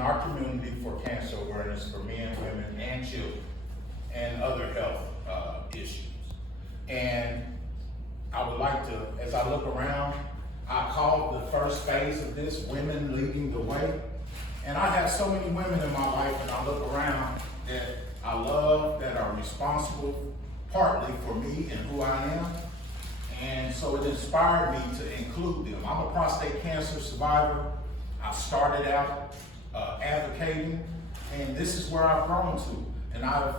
our community for cancer awareness for men, women, and children, and other health issues. And I would like to, as I look around, I call the first phase of this Women Leading the Way. And I have so many women in my life, and I look around that I love, that are responsible partly for me and who I am. And so it inspired me to include them. I'm a prostate cancer survivor. I started out advocating, and this is where I've grown to. And I've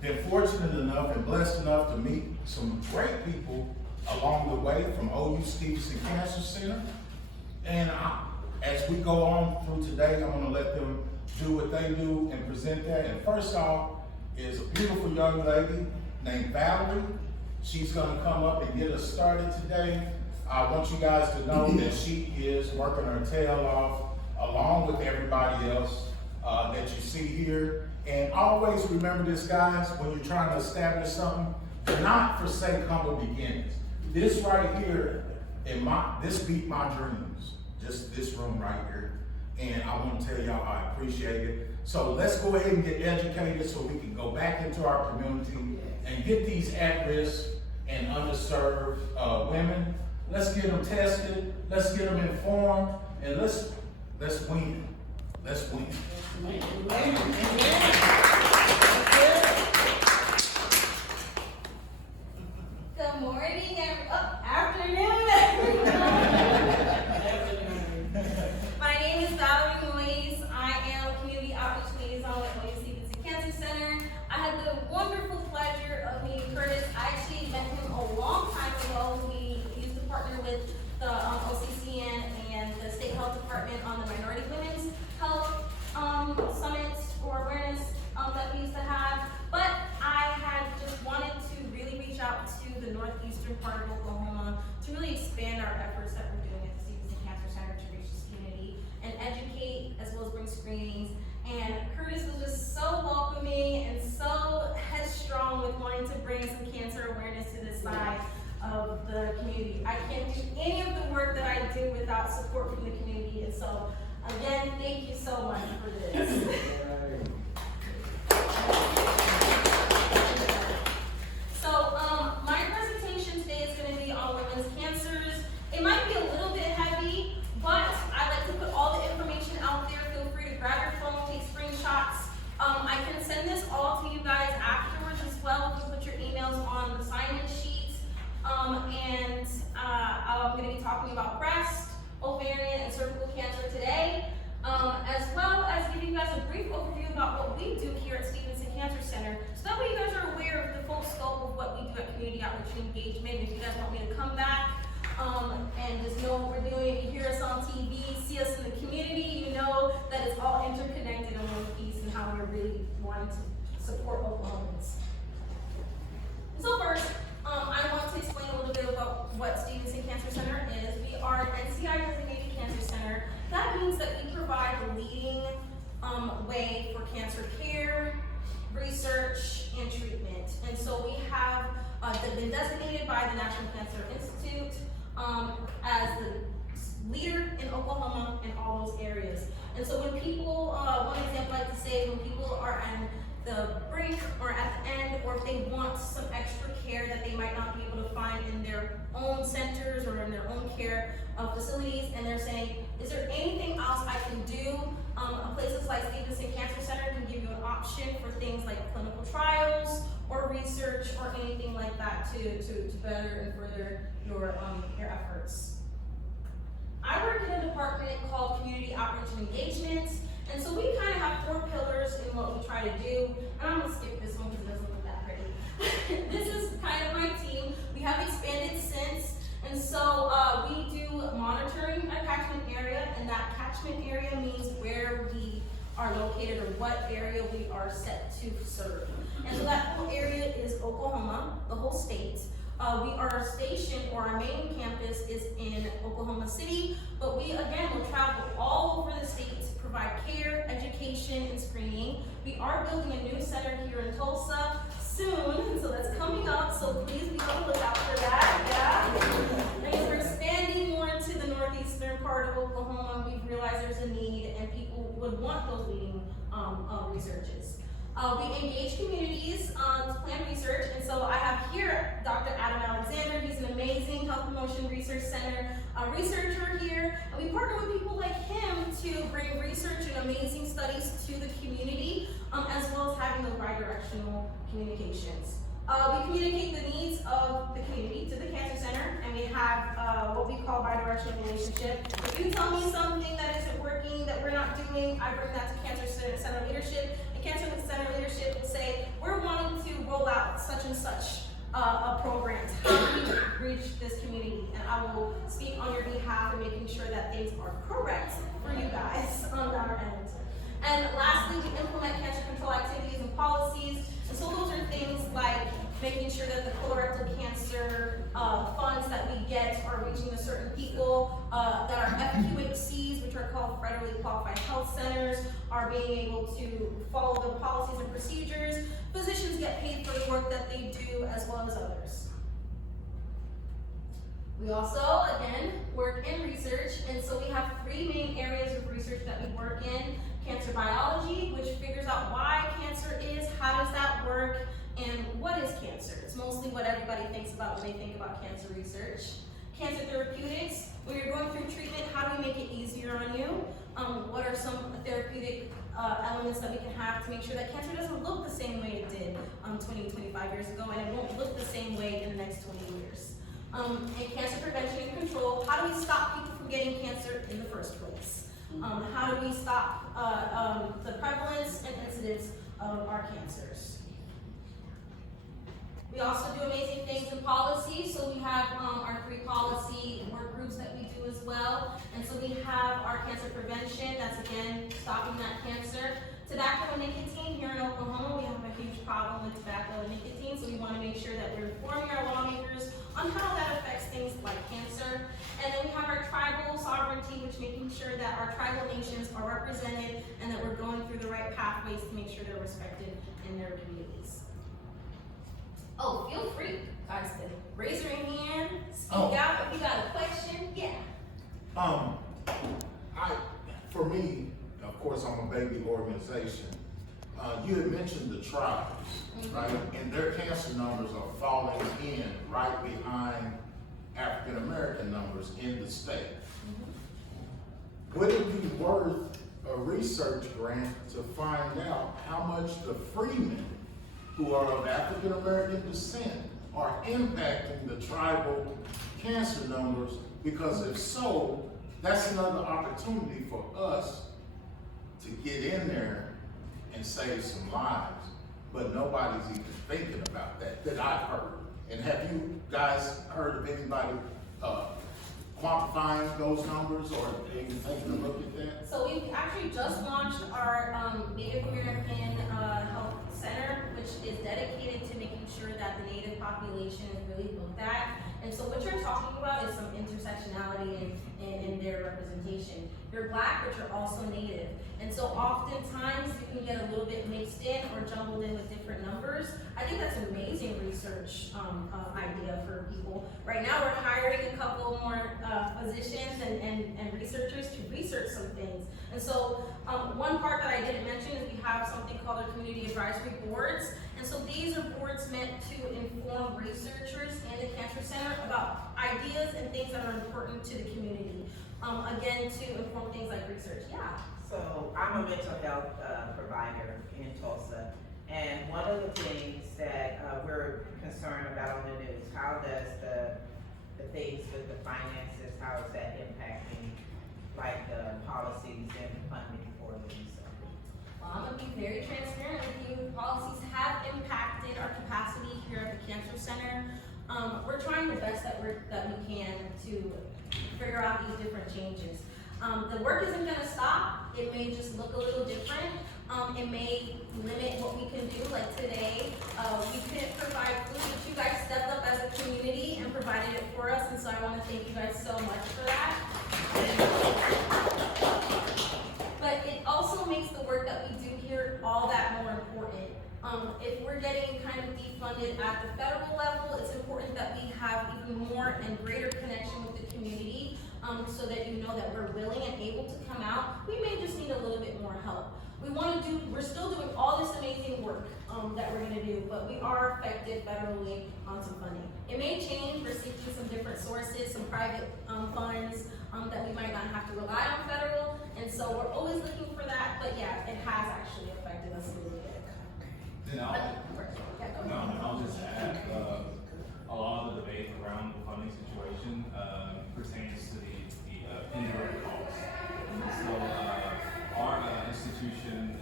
been fortunate enough and blessed enough to meet some great people along the way from OU Stevenson Cancer Center. And as we go on through today, I'm gonna let them do what they do and present that. And first off is a beautiful young lady named Valerie. She's gonna come up and get us started today. I want you guys to know that she is working her tail off along with everybody else that you see here. And always remember this, guys, when you're trying to establish something, do not forsake humble beginnings. This right here, this beat my dreams, just this room right here. And I want to tell y'all I appreciate it. So let's go ahead and get educated so we can go back into our community and get these at-risk and underserved women. Let's get them tested, let's get them informed, and let's win. Let's win. Good morning, afternoon, everyone. My name is Valerie Moise. I am Community Outreach Liaison with OU Stevenson Cancer Center. I had the wonderful pleasure of meeting Curtis. I actually met him a long time ago. We used to partner with the OCCN and the State Health Department on the Minority Women's Health summits or awareness that we used to have. But I had just wanted to really reach out to the northeastern part of Oklahoma to really expand our efforts that we're doing at the Stevenson Cancer Center to reach this community and educate as well as bring screenings. And Curtis was just so welcoming and so headstrong with wanting to bring some cancer awareness to this side of the community. I can't do any of the work that I do without support from the community. And so, again, thank you so much for this. So, my presentation today is going to be on women's cancers. It might be a little bit heavy, but I like to put all the information out there. Feel free to grab your phone, take screenshots. I can send this all to you guys afterwards as well. You can put your emails on the sign-in sheet. I'm going to be talking about breast, ovarian, and cervical cancer today, as well as giving you guys a brief overview about what we do here at Stevenson Cancer Center, so that way you guys are aware of the full scope of what we do at Community Outreach and Engagement. If you guys want me to come back and just know what we're doing, if you hear us on TV, see us in the community, you know that it's all interconnected in one piece and how we're really wanting to support Oklahomans. So first, I want to explain a little bit about what Stevenson Cancer Center is. We are an NCI designated cancer center. That means that we provide the leading way for cancer care, research, and treatment. And so we have been designated by the National Cancer Institute as the leader in Oklahoma in all those areas. And so when people, one example I like to say, when people are on the brink or at the end, or if they want some extra care that they might not be able to find in their own centers or in their own care facilities, and they're saying, is there anything else I can do? Places like Stevenson Cancer Center can give you an option for things like clinical trials or research or anything like that to better and further your efforts. I work in a department called Community Outreach and Engagement, and so we kind of have 4 pillars in what we try to do. And I'm gonna skip this one because it doesn't look that pretty. This is kind of my team. We have expanded since, and so we do monitoring a catchment area, and that catchment area means where we are located or what area we are set to serve. And so that whole area is Oklahoma, the whole state. We are stationed, or our main campus is in Oklahoma City, but we again will travel all over the state to provide care, education, and screening. We are building a new center here in Tulsa soon, so that's coming up, so please be on the lookout for that. Yeah. And we're expanding more into the northeastern part of Oklahoma. We've realized there's a need and people would want of those leading researches. We engage communities to plan research, and so I have here Dr. Adam Alexander. He's an amazing Health Promotion Research Center researcher here, and we partner with people like him to bring research and amazing studies to the community, as well as having those bi-directional communications. We communicate the needs of the community to the Cancer Center, and we have what we call bi-directional relationship. If you tell me something that isn't working, that we're not doing, I bring that to Cancer Center leadership, and Cancer Center leadership will say, we're wanting to roll out such and such programs. How do we reach this community? And I will speak on your behalf in making sure that things are correct for you guys on our end. And lastly, we implement cancer control activities and policies. And so those are things like making sure that the colorectal cancer funds that we get are reaching a certain people, that our FQHCs, which are called federally qualified health centers, are being able to follow the policies and procedures. Physicians get paid for the work that they do, as well as others. We also, again, work in research, and so we have 3 main areas of research that we work in. Cancer biology, which figures out why cancer is, how does that work, and what is cancer. It's mostly what everybody thinks about when they think about cancer research. Cancer therapeutics, when you're going through treatment, how do we make it easier on you? What are some therapeutic elements that we can have to make sure that cancer doesn't look the same way it did 20, 25 years ago, and it won't look the same way in the next 20 years. And cancer prevention and control, how do we stop people from getting cancer in the first place? How do we stop the prevalence and incidence of our cancers? We also do amazing things in policy. So we have our 3 policy work groups that we do as well. And so we have our cancer prevention, that's again, stopping that cancer. Tobacco and nicotine, here in Oklahoma, we have a huge problem with tobacco and nicotine. So we want to make sure that we're informing our lawmakers on how that affects things like cancer. And then we have our tribal sovereignty, which making sure that our tribal nations are represented and that we're going through the right pathways to make sure they're respected in their communities. Oh, feel free, guys, to raise your hand, speak out if you got a question. Yeah. For me, of course, I'm a baby organization. You had mentioned the tribes, right? And their cancer numbers are falling in right behind African American numbers in the state. Would it be worth a research grant to find out how much the freemen who are of African American descent are impacting the tribal cancer numbers? Because if so, that's another opportunity for us to get in there and save some lives. But nobody's even thinking about that I've heard. And have you guys heard of anybody quantifying those numbers or even taking a look at that? So we've actually just launched our Native American Health Center, which is dedicated to making sure that the Native population is really looked at. And so what you're talking about is some intersectionality in their representation. You're Black, but you're also Native. And so oftentimes you can get a little bit mixed in or jumbled in with different numbers. I think that's an amazing research idea for people. Right now we're hiring a couple more physicians and researchers to research some things. And so one part that I didn't mention is we have something called our community advisory boards. And so these are boards meant to inform researchers and the Cancer Center about ideas and things that are important to the community. Again, to inform things like research. Yeah. So I'm a mental health provider in Tulsa, and one of the things that we're concerned about on the news, how does the things with the finances, how is that impacting like the policies and funding for the research? Well, I'm gonna be very transparent with you. Policies have impacted our capacity here at the Cancer Center. We're trying the best that we can to figure out these different changes. The work isn't gonna stop. It may just look a little different. It may limit what we can do. Like today, we couldn't provide food, but you guys stepped up as a community and provided it for us, and so I want to thank you guys so much for that. But it also makes the work that we do here all that more important. If we're getting kind of defunded at the federal level, it's important that we have even more and greater connection with the community. so that you know that we're willing and able to come out. We may just need a little bit more help. We're still doing all this amazing work that we're gonna do, but we are affected federally on some funding. It may change, we're seeking some different sources, some private funds that we might not have to rely on federal, and so we're always looking for that, but yeah, it has actually affected us a little bit. Then I'll just add, a lot of the debate around the funding situation pertains to the indirect costs. And so our institution,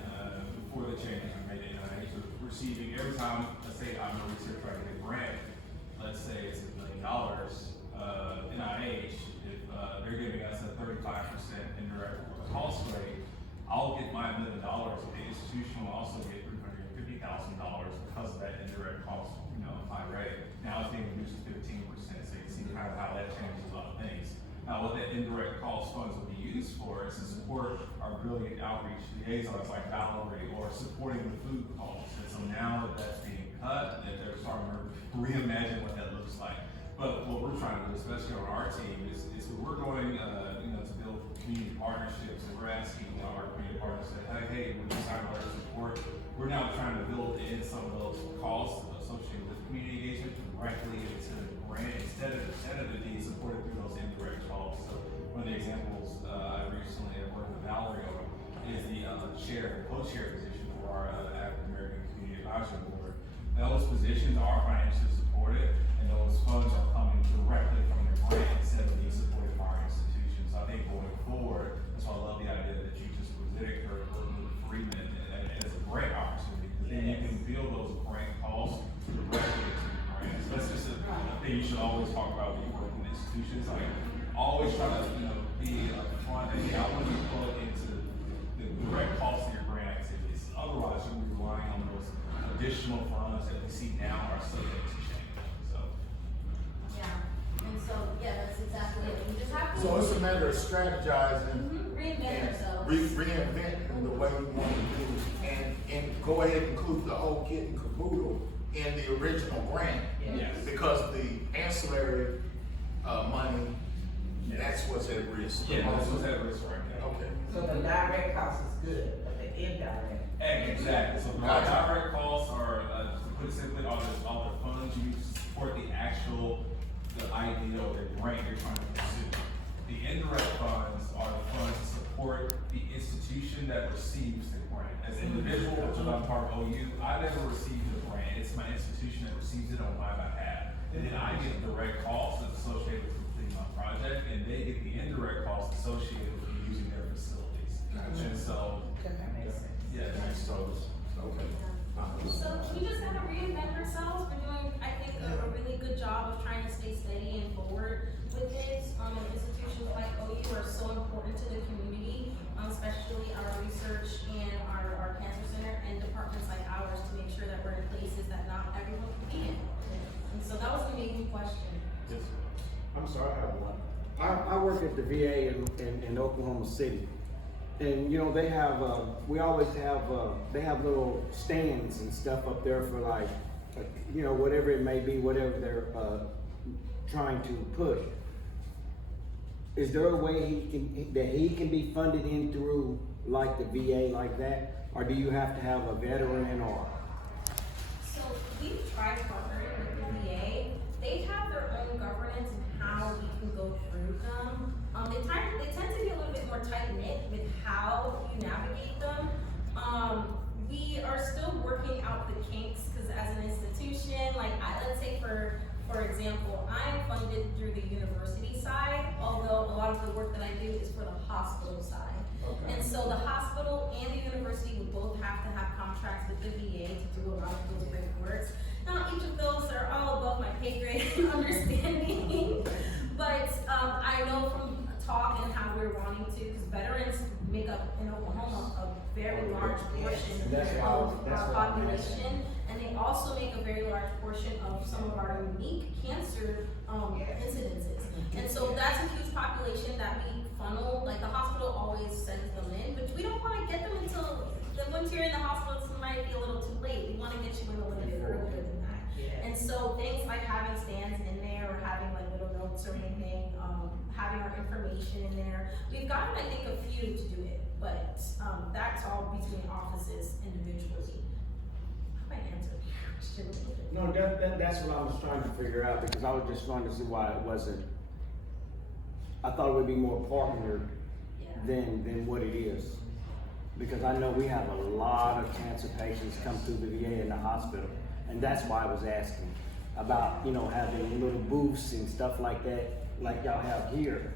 before the changes we made in NIH, was receiving every time, let's say I'm a researcher trying to get a grant, let's say it's $1 million, NIH, if they're giving us a 35% indirect cost rate, I'll get my $1 million, but the institution will also get $350,000 because of that indirect cost, high rate. Now it's being reduced to 15%, so you can see kind of how that changes a lot of things. Now, what that indirect cost funds will be used for is to support our brilliant outreach liaisons like Valerie, or supporting the food costs. And so now that that's being cut, that they're starting to reimagine what that looks like. But what we're trying to do, especially on our team, is we're going, to build community partnerships, and we're asking our community partners to say, hey, when you sign a letter of support, we're now trying to build in some of those costs associated with community engagement directly into the grant instead of it being supported through those indirect costs. So one of the examples I recently have worked with Valerie on is the co-chair position for our African American Community Advisory Board. Those positions are financially supported, and those funds are coming directly from the grant instead of being supported by our institution. So I think going forward, that's why I love the idea that you just presented, Curt, working with Freeman as a grant opportunity, because then you can build those grant costs directly into the grants. That's just a thing you should always talk about when you work in institutions. Like, always try to be like front and I want to be plugged into the direct costs of your grant activities. Otherwise, you'll be relying on those additional funds that we see now are subject to change. So That's exactly it. We just have to. So it's a matter of strategizing. Reinvent ourselves. Reinventing the way we want to do it, and go ahead and include the whole kit and caboodle in the original grant. Yes. Because the ancillary money, that's what's at risk. yeah, that's what's at risk right now. Okay. So the direct cost is good, but the indirect. Exactly. So the direct costs are, to put it simply, all the funds you use to support the idea or the grant you're trying to pursue. The indirect funds are the funds to support the institution that receives the grant. As an individual, which I'm part of OU, I never received the grant. It's my institution that receives it on my behalf. And then I get direct costs associated with completing my project, and they get the indirect costs associated with using their facilities. And so, That makes sense. yeah, that makes sense. Okay. So can we just kind of reinvent ourselves? We're doing, I think, a really good job of trying to stay steady and forward with this. And institutions like OU are so important to the community, especially our research and our cancer center, and departments like ours to make sure that we're in places that not everyone can be in. And so that was an amazing question. Yes. I'm sorry, I have one. I work at the VA in Oklahoma City. And, they have, we always have, they have little stands and stuff up there for like, whatever it may be, whatever they're trying to push. Is there a way that he can be funded in through like the VA like that? Or do you have to have a veteran or? So we've tried partnering with the VA. They have their own governance and how we can go through them. They tend to be a little bit more tight-knit with how you navigate them. We are still working out the kinks, because as an institution, let's say for example, I'm funded through the university side, although a lot of the work that I do is for the hospital side. Okay. And so the hospital and the university would both have to have contracts with the VA to do a lot of those great works. Now, each of those are all above my pay grade and understanding, but I know from talk and how we're wanting to, because veterans make up in Oklahoma a very large portion of our population, and they also make a very large portion of some of our unique cancer incidences. And so that's a huge population that we funnel. Like the hospital always sends them in, but we don't want to get them until once you're in the hospital, it might be a little too late. We want to get you in a little bit earlier than that. Yeah. And so things like having stands in there or having like little notes or anything, having our information in there. We've gotten, I think, a few to do it, but that's all between offices individually. I might answer your question a little bit. No, that's what I was trying to figure out, because I was just trying to see why it wasn't, I thought it would be more partnered than what it is. Because I know we have a lot of cancer patients come through the VA in the hospital, and that's why I was asking about, you know, having little booths and stuff like that, like y'all have here.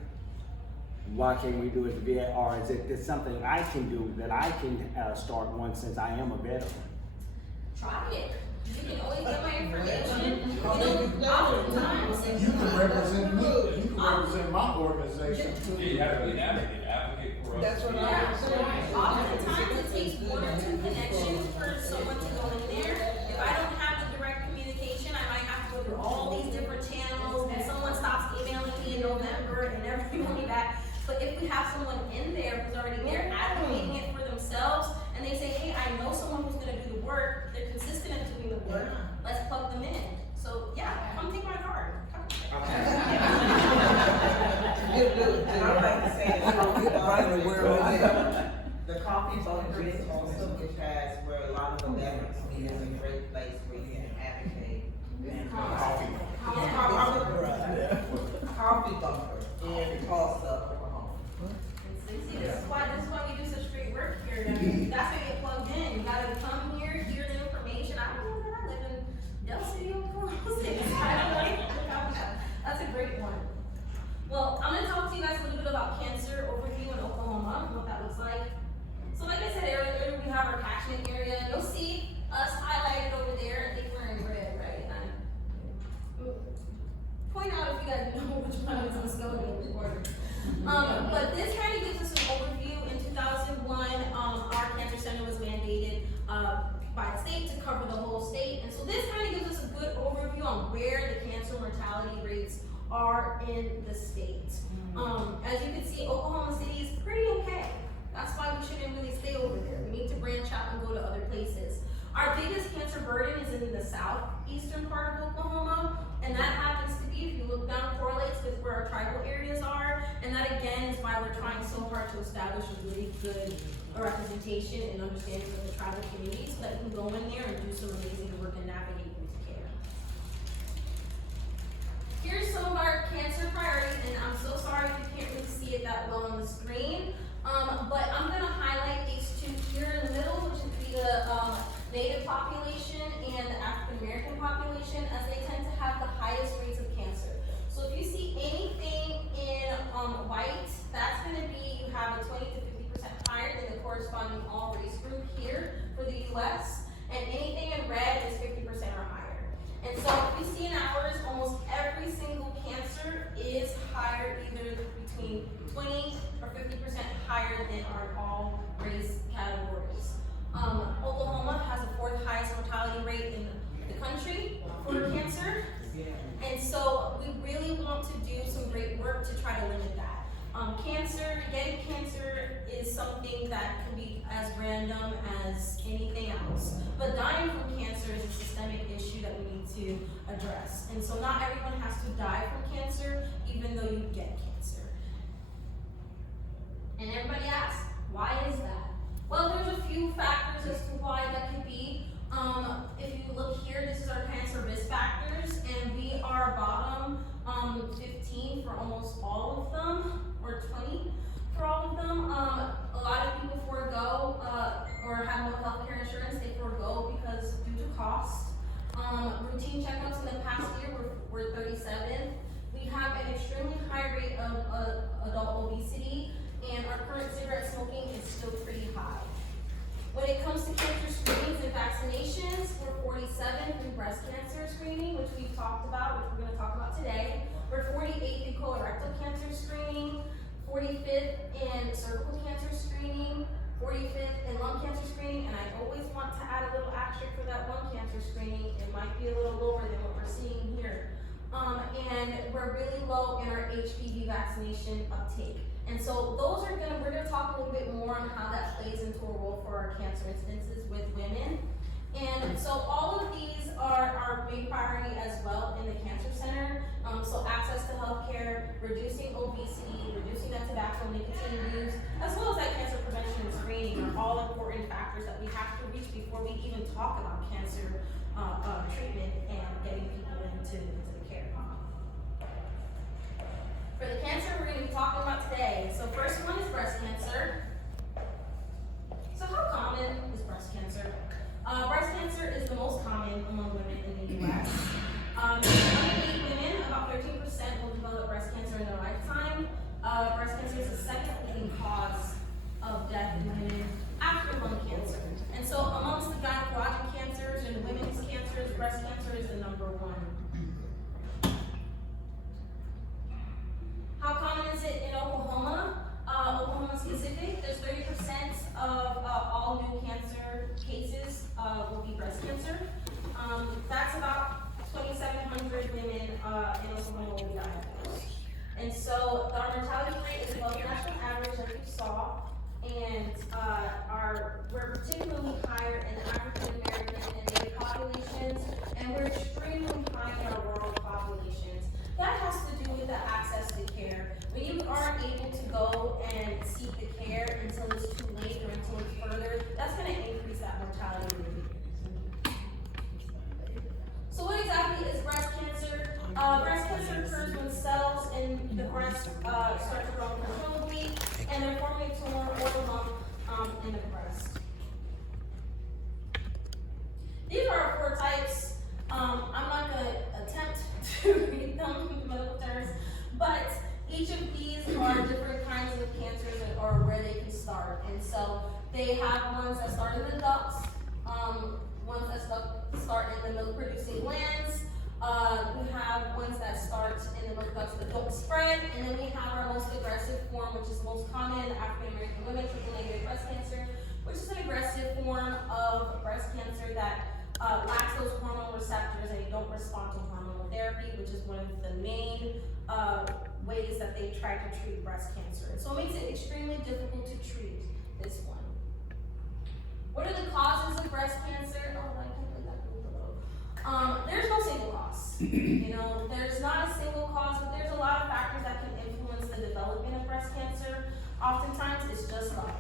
Why can't we do it at the VA, or is it something I can do that I can start one since I am a veteran? Try it. You can always get my information. You know, oftentimes. You can represent me, you can represent my organization too. Yeah, you have to be an advocate for us. That's what Yeah, oftentimes it takes 1 or 2 connections for someone to go in there. If I don't have the direct communication, I might have to go through all these different channels, and someone stops emailing me in November and never email me back. But if we have someone in there who's already there advocating it for themselves, and they say, hey, I know someone who's gonna do the work, they're consistent in doing the work, let's plug them in. So yeah, come take my card. Come. And I'd like to say that the coffee bunker is also, which has where a lot of the veterans meet, is a great place where you can advocate. And Coffee. Coffee bunker in Tulsa, Oklahoma. See, this is why we do such great work here. I mean, that's how you get plugged in. You gotta come here, hear the information. I don't know that I live in Del City, Oklahoma. That's a great one. Well, I'm gonna talk to you guys a little bit about cancer overview in Oklahoma, what that looks like. So like I said earlier, we have our catchment area. You'll see us highlighted over there. I think we're in red, right? Point out if you guys know which one is Muskogee or but this kind of gives us an overview. In 2001, our cancer center was mandated by the state to cover the whole state. And so this kind of gives us a good overview on where the cancer mortality rates are in the state. As you can see, Oklahoma City is pretty okay. That's why we shouldn't really stay over there. We need to branch out and go to other places. Our biggest cancer burden is in the southeastern part of Oklahoma, and that happens to be, if you look down, correlates with where our tribal areas are, and that again is why we're trying so hard to establish a really good representation and understanding of the tribal communities, so that we can go in there and do some amazing work and navigate into care. Here's some of our cancer priorities, and I'm so sorry if you can't really see it that well on the screen, but I'm gonna highlight these 2 here in the middle, which would be the Native population and the African American population, as they tend to have the highest rates of cancer. So if you see anything in white, that's gonna be, you have a 20 to 50% higher than the corresponding all race group here for the US, and anything in red is 50% or higher. And so if you see in ours, almost every single cancer is higher, either between 20 or 50% higher than our all race categories. Oklahoma has the 4th highest mortality rate in the country for cancer. And so we really want to do some great work to try to limit that. Getting cancer is something that can be as random as anything else. But dying from cancer is a systemic issue that we need to address. And so not everyone has to die from cancer, even though you get cancer. And everybody asks, why is that? Well, there's a few factors as to why that could be. If you look here, this is our cancer risk factors, and we are bottom 15 for almost all of them, or 20 for all of them. A lot of people forego or have no health care insurance. They forego because due to cost. Routine checkups in the past year were 37. We have an extremely high rate of adult obesity, and our current cigarette smoking is still pretty high. When it comes to cancer screenings and vaccinations, we're 47th in breast cancer screening, which we've talked about, which we're going to talk about today. We're 48th in colorectal cancer screening, 45th in cervical cancer screening, 45th in lung cancer screening, and I always want to add a little asterisk for that lung cancer screening. It might be a little lower than what we're seeing here. And we're really low in our HPV vaccination uptake. And so those are we're gonna talk a little bit more on how that plays into a role for our cancer instances with women. And so all of these are our big priority as well in the Cancer Center. So access to healthcare, reducing obesity, reducing that tobacco and nicotine use, as well as that cancer prevention and screening are all important factors that we have to reach before we even talk about cancer treatment and getting people into the care. For the cancer we're going to be talking about today, so first one is breast cancer. So how common is breast cancer? Breast cancer is the most common among women in the U.S. 1 in 8 women, about 13%, will develop breast cancer in their lifetime. Breast cancer is the second leading cause of death in women after lung cancer. And so amongst the gynecologic cancers and women's cancers, breast cancer is the number one. How common is it in Oklahoma? Oklahoma specific, there's 30% of all new cancer cases will be breast cancer. That's about 2,700 women in Oklahoma will be diagnosed. And so our mortality rate is above the national average, like you saw, and we're particularly higher in African American and Native populations, and we're extremely high in our rural populations. That has to do with the access to care. When you aren't able to go and seek the care until it's too late or until it's further, that's going to increase that mortality rate. So what exactly is breast cancer? Breast cancer occurs when cells in the breast start to grow uncontrollably, and they're forming a tumor or a lump in the breast. These are our 4 types. I'm not going to attempt to read them in medical terms, but each of these are different kinds of cancers or where they can start. And so they have ones that start in the ducts, ones that start in the milk-producing glands. We have ones that start in the milk ducts but don't spread, and then we have our most aggressive form, which is most common in African American women, triple-negative breast cancer, which is an aggressive form of breast cancer that lacks those hormone receptors and they don't respond to hormonal therapy, which is one of the main ways that they try to treat breast cancer. And so it makes it extremely difficult to treat this one. What are the causes of breast cancer? Oh, I can't believe that moved below. There's no single cause. There's not a single cause, but there's a lot of factors that can influence the development of breast cancer. Oftentimes, it's just luck.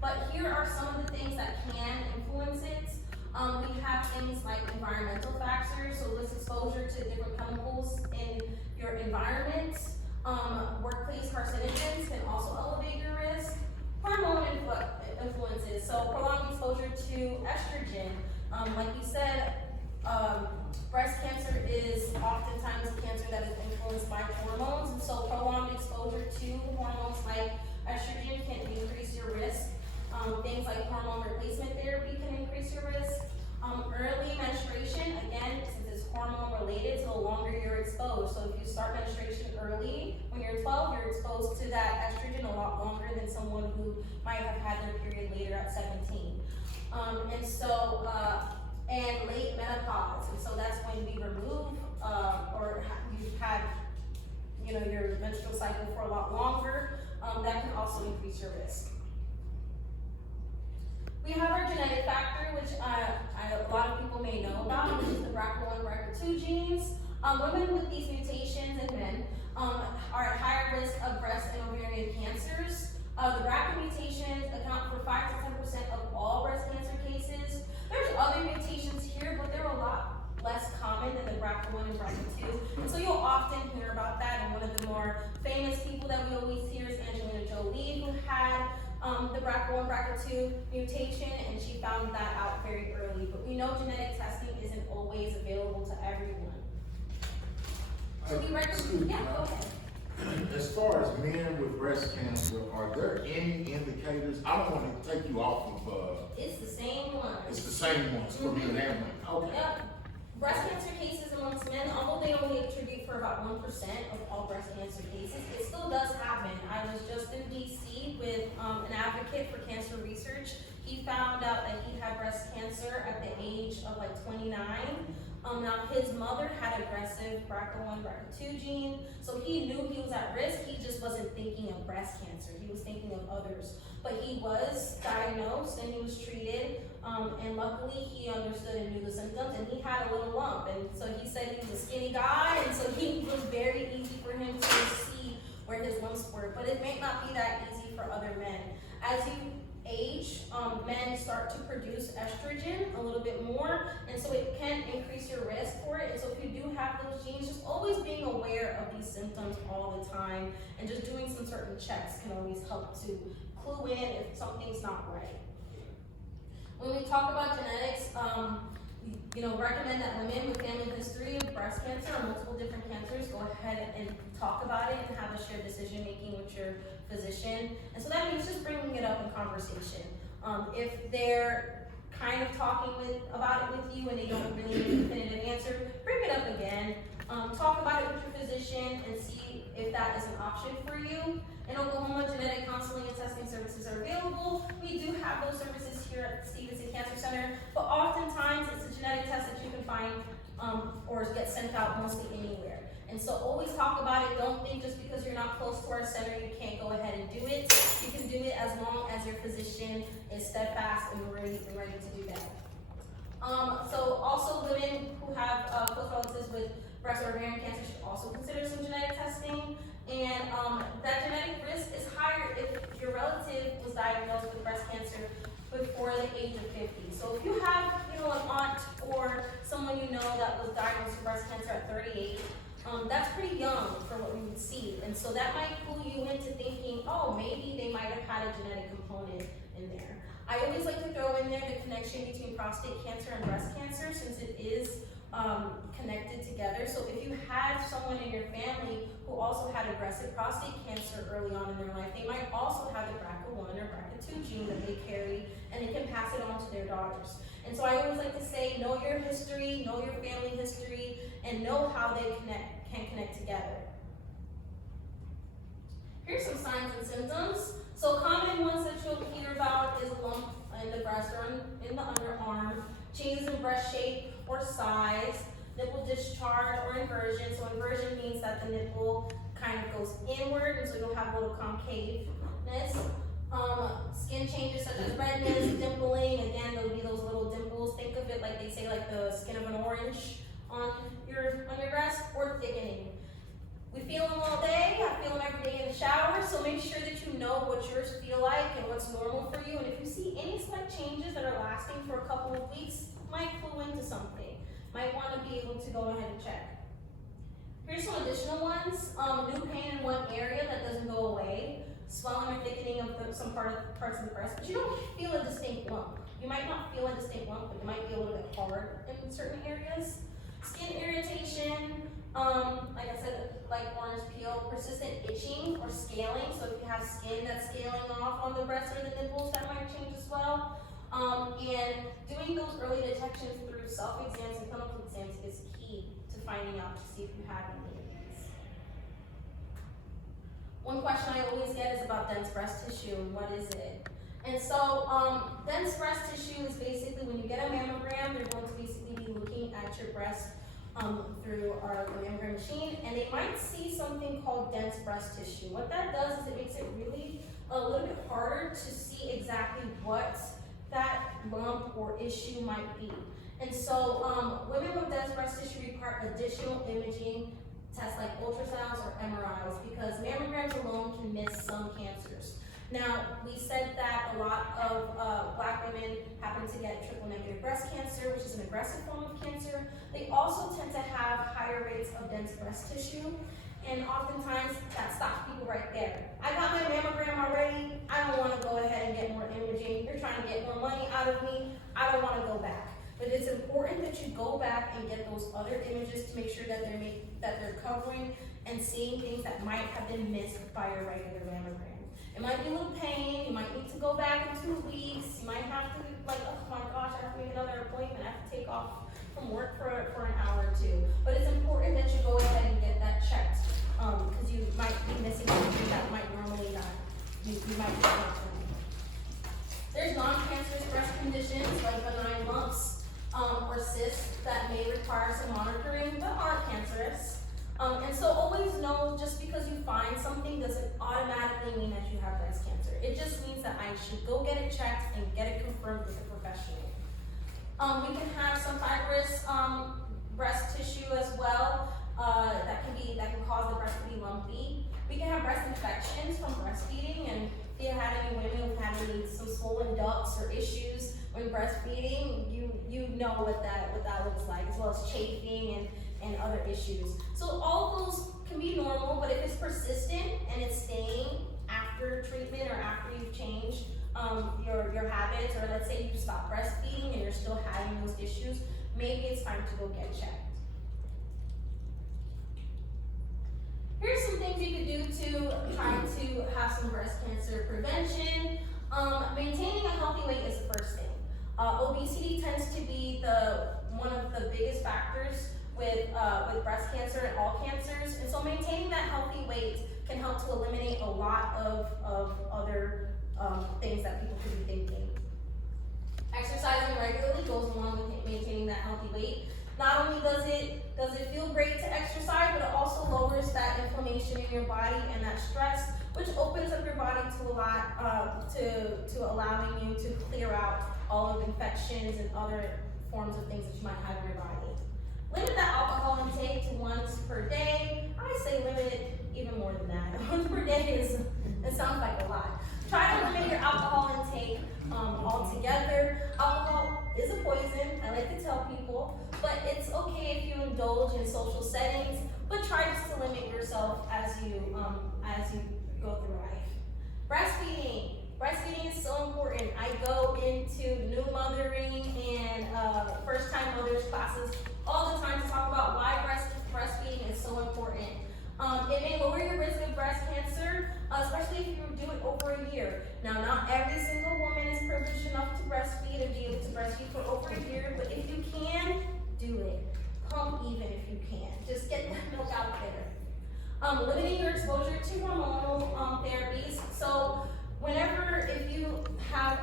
But here are some of the things that can influence it. We have things like environmental factors, so this exposure to different chemicals in your environment. Workplace carcinogens can also elevate your risk. Hormone influences, so prolonged exposure to estrogen. Like we said, breast cancer is oftentimes cancer that is influenced by hormones, and so prolonged exposure to hormones like estrogen can increase your risk. Things like hormone replacement therapy can increase your risk. Early menstruation, again, since it's hormone related, so the longer you're exposed. So if you start menstruation early, when you're 12, you're exposed to that estrogen a lot longer than someone who might have had their period later at 17. And late menopause, and so that's when we remove, you've had, your menstrual cycle for a lot longer, that can also increase your risk. We have our genetic factor, which a lot of people may know about, which is the BRCA1, BRCA2 genes. Women with these mutations and men are at higher risk of breast and ovarian cancers. The BRCA mutations account for 5 to 10% of all breast cancer cases. There's other mutations here, but they're a lot less common than the BRCA1 and BRCA2. And so you'll often hear about that, and one of the more famous people that we always hear is Angelina Jolie, who had the BRCA1, BRCA2 mutation, and she found that out very early. But we know genetic testing isn't always available to everyone. So we recommend, go ahead. As far as men with breast cancer, are there any indicators? I don't want to take you off of, It's the same one. it's the same ones for men and women. Okay. Yep. Breast cancer cases amongst men, although they only attribute for about 1% of all breast cancer cases, it still does happen. I was just in DC with an advocate for cancer research. He found out that he had breast cancer at the age of like 29. Now his mother had aggressive BRCA1, BRCA2 gene, so he knew he was at risk. He just wasn't thinking of breast cancer. He was thinking of others. But he was diagnosed and he was treated, and luckily he understood and knew the symptoms, and he had a little lump. And so he said he was a skinny guy, and so it was very easy for him to see where his lumps were. But it may not be that easy for other men. As you age, men start to produce estrogen a little bit more, and so it can increase your risk for it. And so if you do have those genes, just always being aware of these symptoms all the time, and just doing some certain checks can always help to clue in if something's not right. When we talk about genetics, we recommend that women with family history of breast cancer or multiple different cancers go ahead and talk about it and have a shared decision making with your physician. And so that means just bringing it up in conversation. If they're kind of talking about it with you and they don't really need a definitive answer, bring it up again. Talk about it with your physician and see if that is an option for you. In Oklahoma, genetic counseling and testing services are available. We do have those services here at Stevenson Cancer Center, but oftentimes it's a genetic test that you can find or get sent out mostly anywhere. And so always talk about it. Don't think just because you're not close to our center, you can't go ahead and do it. You can do it as long as your physician is steadfast and ready to do that. So also women who have close relatives with breast or ovarian cancer should also consider some genetic testing. And that genetic risk is higher if your relative was diagnosed with breast cancer before the age of 50. So if you have, an aunt or someone you know that was diagnosed with breast cancer at 38, that's pretty young for what we would see. And so that might pull you into thinking, oh, maybe they might have had a genetic component in there. I always like to throw in there the connection between prostate cancer and breast cancer, since it is connected together. So if you had someone in your family who also had aggressive prostate cancer early on in their life, they might also have the BRCA1 or BRCA2 gene that they carry, and they can pass it on to their daughters. And so I always like to say, know your history, know your family history, and know how they can connect together. Here's some signs and symptoms. So common ones that you'll hear about is a lump in the breast or in the underarm, changes in breast shape or size, nipple discharge or inversion. So inversion means that the nipple kind of goes inward, and so you'll have a little concaveness. Skin changes such as redness, dimpling. Again, there'll be those little dimples. Think of it like they say, like the skin of an orange on your breast, or thickening. We feel them all day. I feel them every day in the shower. So make sure that you know what yours feel like and what's normal for you. And if you see any slight changes that are lasting for a couple of weeks, might clue into something. Might want to be able to go ahead and check. Here's some additional ones. New pain in one area that doesn't go away. Swelling or thickening of some parts of the breast, but you don't feel a distinct lump. You might not feel a distinct lump, but it might be a little bit hard in certain areas. Skin irritation, like I said, like orange peel, persistent itching or scaling. So if you have skin that's scaling off on the breast or the nipples, that might change as well. And doing those early detections through self-exams and clinical exams is key to finding out to see if you have any of these. One question I always get is about dense breast tissue and what is it? And so dense breast tissue is basically when you get a mammogram, they're going to basically be looking at your breast through our mammogram machine, and they might see something called dense breast tissue. What that does is it makes it really a little bit harder to see exactly what that lump or issue might be. And so women with dense breast tissue require additional imaging tests like ultrasounds or MRIs, because mammograms alone can miss some cancers. Now, we said that a lot of Black women happen to get triple-negative breast cancer, which is an aggressive form of cancer. They also tend to have higher rates of dense breast tissue, and oftentimes that stops people right there. I got my mammogram already. I don't want to go ahead and get more imaging. You're trying to get more money out of me. I don't want to go back. But it's important that you go back and get those other images to make sure that they're covering and seeing things that might have been missed by your regular mammogram. It might be a little pain. You might need to go back in 2 weeks. You might have to, like, oh my gosh, I have to make another appointment. I have to take off from work for an hour or two. But it's important that you go ahead and get that checked, because you might be missing something that might normally not. You might not. There's non-cancerous breast conditions like benign lumps or cysts that may require some monitoring but aren't cancerous. And so always know, just because you find something doesn't automatically mean that you have breast cancer. It just means that I should go get it checked and get it confirmed with a professional. We can have some fibrous breast tissue as well, that can cause the breast to be lumpy. We can have breast infections from breastfeeding, and if you had any women who've had some swollen ducts or issues when breastfeeding, you know what that looks like, as well as chafing and other issues. So all of those can be normal, but if it's persistent and it's staying after treatment or after you've changed your habits, or let's say you stop breastfeeding and you're still having those issues, maybe it's time to go get checked. Here's some things you could do to try to have some breast cancer prevention. Maintaining a healthy weight is the first thing. Obesity tends to be one of the biggest factors with breast cancer and all cancers, and so maintaining that healthy weight can help to eliminate a lot of other things that people could be thinking. Exercising regularly goes along with maintaining that healthy weight. Not only does it feel great to exercise, but it also lowers that inflammation in your body and that stress, which opens up your body to a lot, to allowing you to clear out all of infections and other forms of things that you might have in your body. Limit that alcohol intake to once per day. I say limit it even more than that. Once per day it sounds like a lot. Try to limit your alcohol intake altogether. Alcohol is a poison, I like to tell people, but it's okay if you indulge in social settings, but try just to limit yourself as you go through life. Breastfeeding is so important. I go into new mothering and first-time mothers classes all the time to talk about why breastfeeding is so important. It may lower your risk of breast cancer, especially if you do it over a year. Now, not every single woman is privileged enough to breastfeed and be able to breastfeed for over a year, but if you can, do it. Pump even if you can. Just get that milk out there. Limiting your exposure to hormonal therapies. So, if you have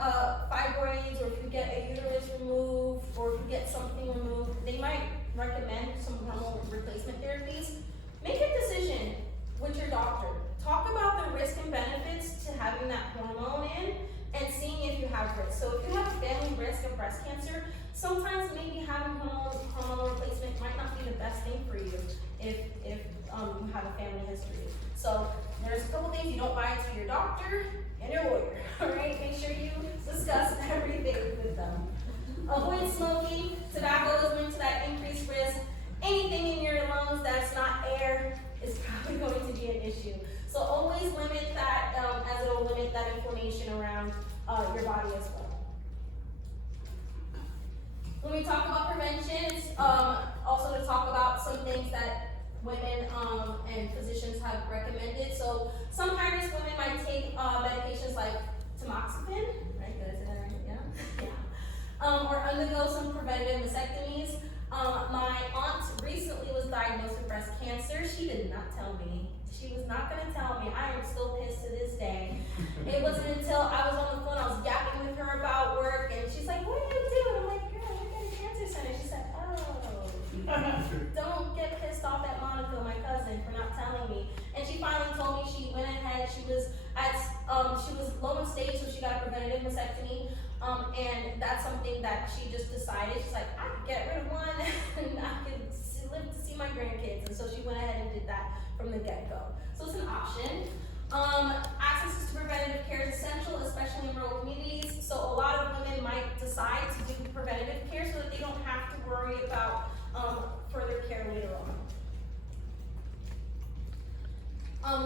fibroids, or if you get a uterus removed, or if you get something removed, they might recommend some hormone replacement therapies. Make a decision with your doctor. Talk about the risk and benefits to having that hormone in and seeing if you have risk. So if you have a family risk of breast cancer, sometimes maybe having hormone replacement might not be the best thing for you if you have a family history. So there's a couple things you don't buy to your doctor and your lawyer, all right? Make sure you discuss everything with them. Avoid smoking. Tobacco is linked to that increased risk. Anything in your lungs that's not air is probably going to be an issue. So always limit that, as it'll limit that inflammation around your body as well. When we talk about prevention, it's also to talk about some things that women and physicians have recommended. So some high-risk women might take medications like tamoxifen, right? Did I say that right? Yeah. Or undergo some preventative mastectomies. My aunt recently was diagnosed with breast cancer. She did not tell me. She was not going to tell me. I am still pissed to this day. It wasn't until I was on the phone, I was yapping with her about work, and she's like, "What are you doing?" I'm like, "Girl, I work at a cancer center." She said, "Oh, don't get pissed off at Monica, my cousin, for not telling me." And she finally told me. She went ahead. She was low in stage, so she got a preventative mastectomy. And that's something that she just decided. She's like, I could get rid of one and I could live to see my grandkids. And so she went ahead and did that from the get-go. So it's an option. Access to preventative care is essential, especially in rural communities. So a lot of women might decide to do preventative care so that they don't have to worry about further care later on.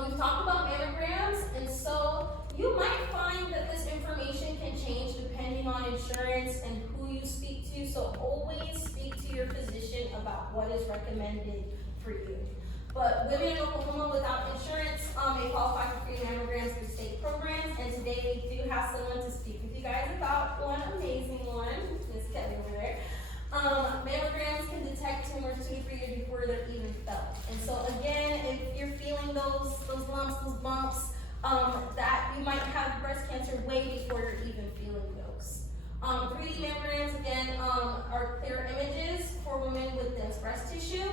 We've talked about mammograms, and so you might find that this information can change depending on insurance and who you speak to, so always speak to your physician about what is recommended for you. But women in Oklahoma without insurance may qualify for free mammograms through state programs, and today we do have someone to speak with you guys about one amazing one, Miss Kelly over there. Mammograms can detect tumors 2 to 3 years before they're even felt. And so again, if you're feeling those lumps, those bumps, that you might have breast cancer way before you're even feeling those. 3D mammograms, again, are clear images for women breast tissue.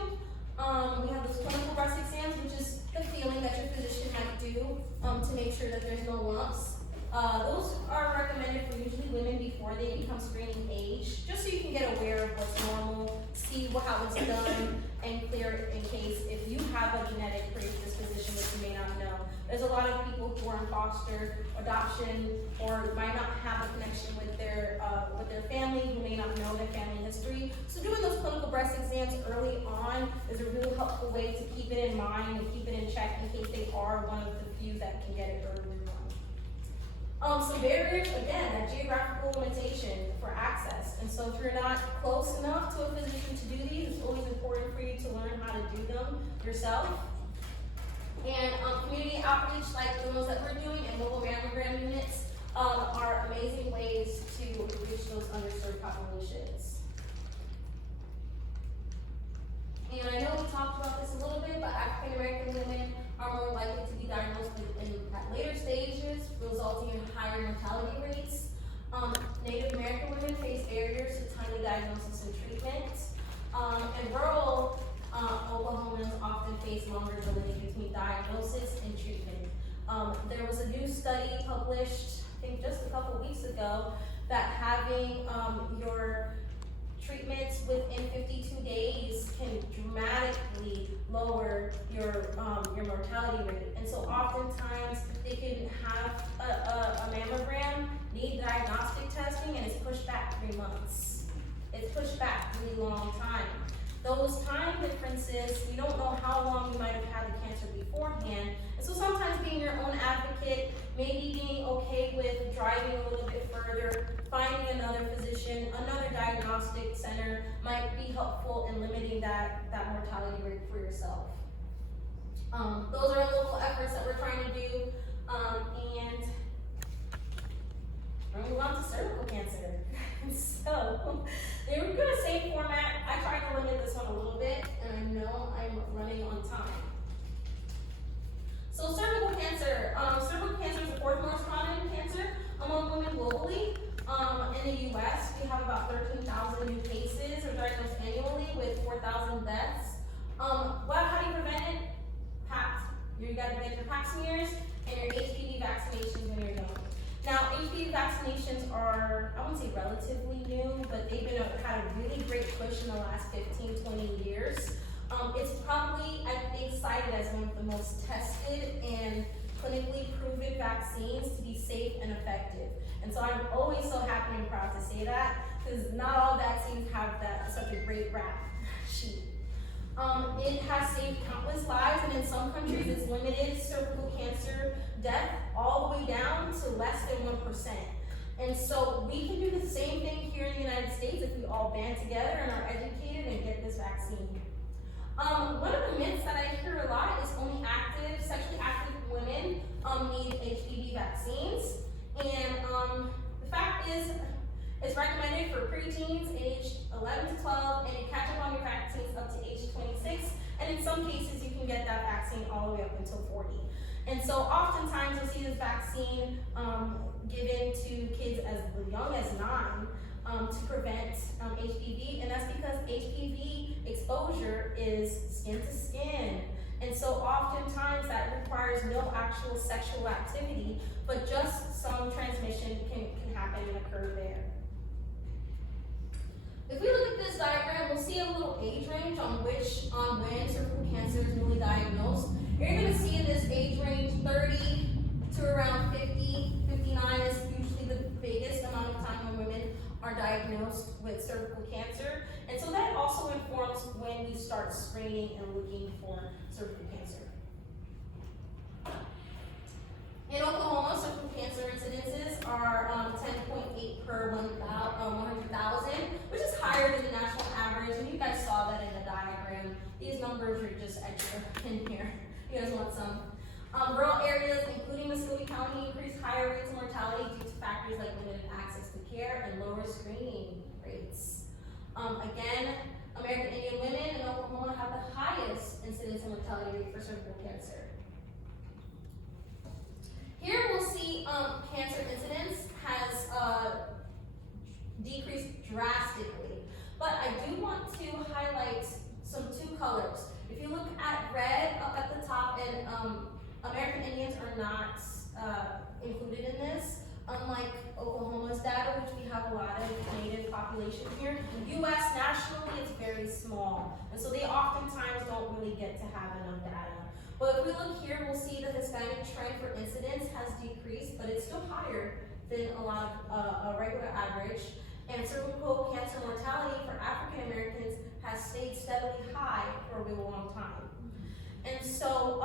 We have those clinical breast exams, which is the feeling that your physician might do to make sure that there's no lumps. Those are recommended for usually women before they become screening age, just so you can get aware of what's normal, see how it's done, and clear it in case if you have a genetic predisposition that you may not know. There's a lot of people who are in foster adoption or might not have a connection with their family, who may not know their family history. So doing those clinical breast exams early on is a really helpful way to keep it in mind and keep it in check in case they are one of the few that can get it early on. Some barriers, again, that geographical limitation for access. And so if you're not close enough to a physician to do these, it's always important for you to learn how to do them yourself. And community outreach like the ones that we're doing and mobile mammogram units are amazing ways to reach those underserved populations. And I know we talked about this a little bit, but African American women are more likely to be diagnosed at later stages, resulting in higher mortality rates. Native American women face barriers to timely diagnosis and treatment. And rural Oklahomans often face longer delays between diagnosis and treatment. There was a new study published, I think just a couple weeks ago, that having your treatments within 52 days can dramatically lower your mortality rate. And so oftentimes they can have a mammogram, need diagnostic testing, and it's pushed back 3 months. It's pushed back a really long time. Those time differences, you don't know how long you might have had the cancer beforehand. And so sometimes being your own advocate, maybe being okay with driving a little bit further, finding another physician, another diagnostic center might be helpful in limiting that mortality rate for yourself. Those are local efforts that we're trying to do. And we're gonna move on to cervical cancer. So, they were gonna same format. I tried to limit this one a little bit, and I know I'm running on time. So cervical cancer. Cervical cancer is the 4th most common cancer among women globally. In the US, we have about 13,000 new cases are diagnosed annually with 4,000 deaths. How do you prevent it? Pap. You gotta get your pap smears and your HPV vaccinations when you're young. Now, HPV vaccinations are, I wouldn't say relatively new, but they've had a really great push in the last 15, 20 years. It's probably, I think, cited as one of the most tested and clinically proven vaccines to be safe and effective. And so I'm always so happy and proud to say that, because not all vaccines have such a great rap sheet. It has saved countless lives, and in some countries it's limited cervical cancer death all the way down to less than 1%. And so we can do the same thing here in the United States if we all band together and are educated and get this vaccine. One of the myths that I hear a lot is only sexually active women need HPV vaccines. And the fact is, it's recommended for preteens aged 11 to 12, and you catch up on your vaccines up to age 26. And in some cases, you can get that vaccine all the way up until 40. And so oftentimes you'll see this vaccine given to kids as young as 9 to prevent HPV, and that's because HPV exposure is skin to skin. And so oftentimes that requires no actual sexual activity, but just some transmission can happen and occur there. If we look at this diagram, we'll see a little age range on when cervical cancer is newly diagnosed. You're going to see in this age range 30 to around 50, 59 is usually the biggest amount of time when women are diagnosed with cervical cancer. And so that also informs when we start screening and looking for cervical cancer. In Oklahoma, cervical cancer incidences are 10.8 per 100,000, which is higher than the national average. And you guys saw that in the diagram. These numbers are just extra in here. You guys want some? Rural areas, including Muscogee County, increase higher rates of mortality due to factors like limited access to care and lower screening rates. Again, American Indian women in Oklahoma have the highest incidence and mortality rate for cervical cancer. Here we'll see cancer incidence has decreased drastically, but I do want to highlight two colors. If you look at red up at the top, and American Indians are not included in this, unlike Oklahoma's data, which we have a lot of native population here. U.S. nationally, it's very small, and so they oftentimes don't really get to have enough data. But if we look here, we'll see the Hispanic trend for incidence has decreased, but it's still higher than a lot of a regular average. And cervical cancer mortality for African Americans has stayed steadily high for a really long time. And so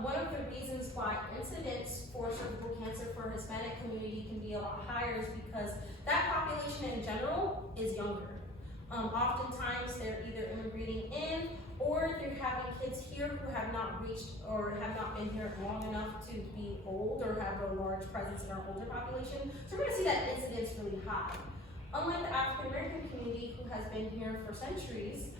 one of the reasons why incidence for cervical cancer for Hispanic community can be a lot higher is because that population in general is younger. Oftentimes they're either immigrating in, or they're having kids here who have not reached or have not been here long enough to be old or have a large presence in our older population. So we're gonna see that incidence really high. Unlike the African American community who has been here for centuries,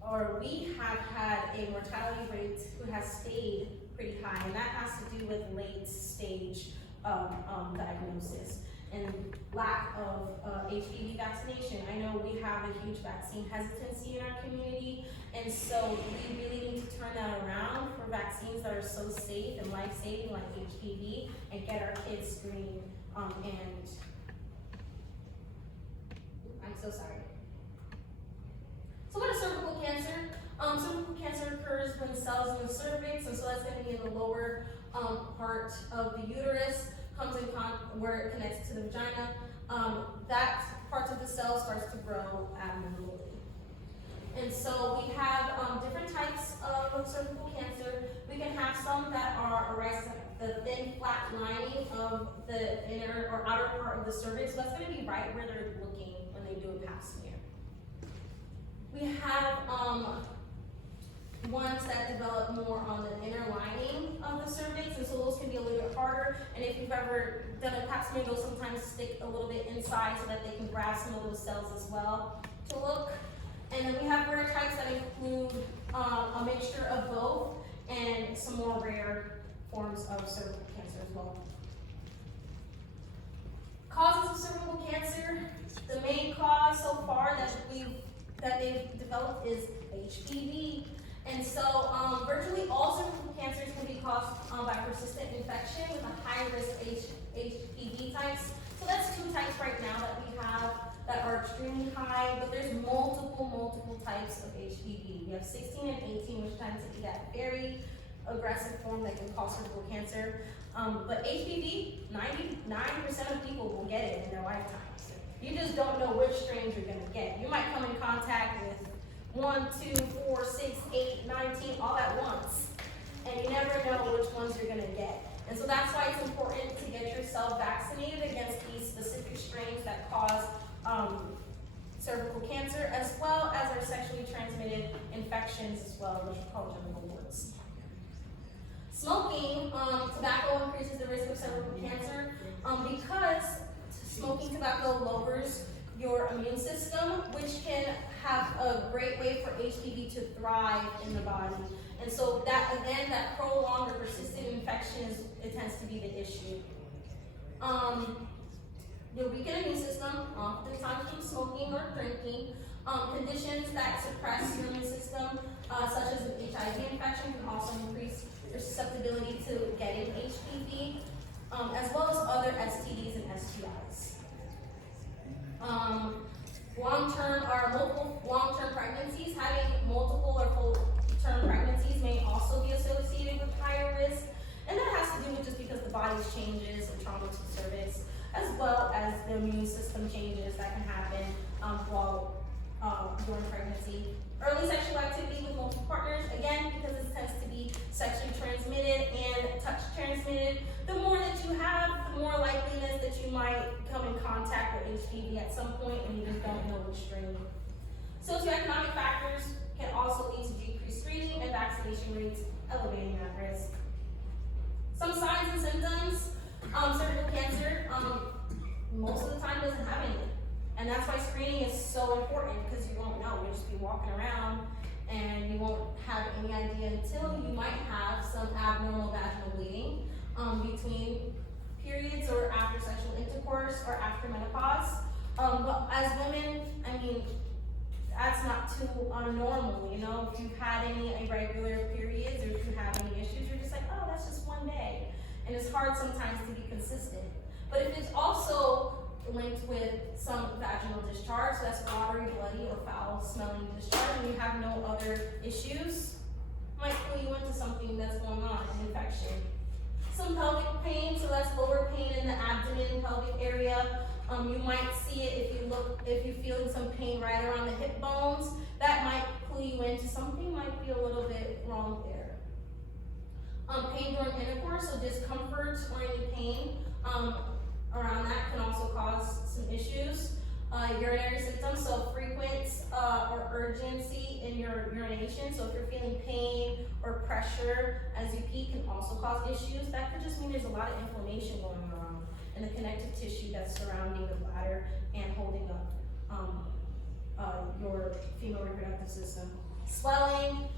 or we have had a mortality rate who has stayed pretty high, and that has to do with late stage diagnosis and lack of HPV vaccination. I know we have a huge vaccine hesitancy in our community, and so we really need to turn that around for vaccines that are so safe and life-saving like HPV, and get our kids screened. And I'm so sorry. So what is cervical cancer? Cervical cancer occurs when cells in the cervix, and so that's going to be in the lower part of the uterus, comes in where it connects to the vagina. That part of the cell starts to grow abnormally. And so we have different types of cervical cancer. We can have some that are arising the thin flat lining of the inner or outer part of the cervix. So that's going to be right where they're looking when they do a pap smear. We have ones that develop more on the inner lining of the cervix, and so those can be a little bit harder. And if you've ever done a pap smear, they'll sometimes stick a little bit inside so that they can grab some of those cells as well to look. And then we have rare types that include a mixture of both and some more rare forms of cervical cancer as well. Causes of cervical cancer, the main cause so far that they've developed is HPV. And so virtually all cervical cancers can be caused by persistent infection with a high risk HPV types. So that's 2 types right now that we have that are extremely high, but there's multiple types of HPV. We have 16 and 18, which tend to be that very aggressive form that can cause cervical cancer. But HPV, 99% of people will get it in their lifetimes. You just don't know which strains you're gonna get. You might come in contact with 1, 2, 4, 6, 8, 19, all at once. And you never know which ones you're gonna get. And so that's why it's important to get yourself vaccinated against these specific strains that cause cervical cancer, as well as our sexually transmitted infections as well, which we call genital warts. Smoking, tobacco increases the risk of cervical cancer because smoking tobacco lowers your immune system, which can have a great way for HPV to thrive in the body. And so that, again, that prolonged or persistent infection it tends to be the issue. Your weakened immune system, oftentimes from smoking or drinking, conditions that suppress your immune system, such as an HIV infection, can also increase your susceptibility to getting HPV, as well as other STDs and STIs. Long-term pregnancies, having multiple or full-term pregnancies may also be associated with higher risk, and that has to do with just because the body changes and trauma to the cervix, as well as the immune system changes that can happen while during pregnancy. Early sexual activity with multiple partners, again, because it tends to be sexually transmitted and touch transmitted. The more that you have, the more likeliness that you might come in contact with HPV at some point, and you just don't know which strain. Socioeconomic factors can also lead to decreased screening and vaccination rates, elevating that risk. Some signs and symptoms, cervical cancer, most of the time doesn't have any. And that's why screening is so important, because you won't know. You'll just be walking around and you won't have any idea until you might have some abnormal vaginal bleeding between periods or after sexual intercourse or after menopause. But as women, I mean, that's not too normal, you know? If you've had any irregular periods or if you have any issues, you're just like, oh, that's just one day. And it's hard sometimes to be consistent. But if it's also linked with some vaginal discharge, so that's watery, bloody, or foul smelling discharge, and you have no other issues, might clue you into something that's going on, an infection. Some pelvic pain, so that's lower pain in the abdomen, pelvic area. You might see it if you're feeling some pain right around the hip bones. That might clue you into something might be a little bit wrong there. Pain during intercourse, so discomfort or any pain around that can also cause some issues. Urinary symptoms, so frequent or urgency in your urination. So if you're feeling pain or pressure as you pee can also cause issues. That could just mean there's a lot of inflammation going on in the connective tissue that's surrounding the bladder and holding up your female reproductive system. Swelling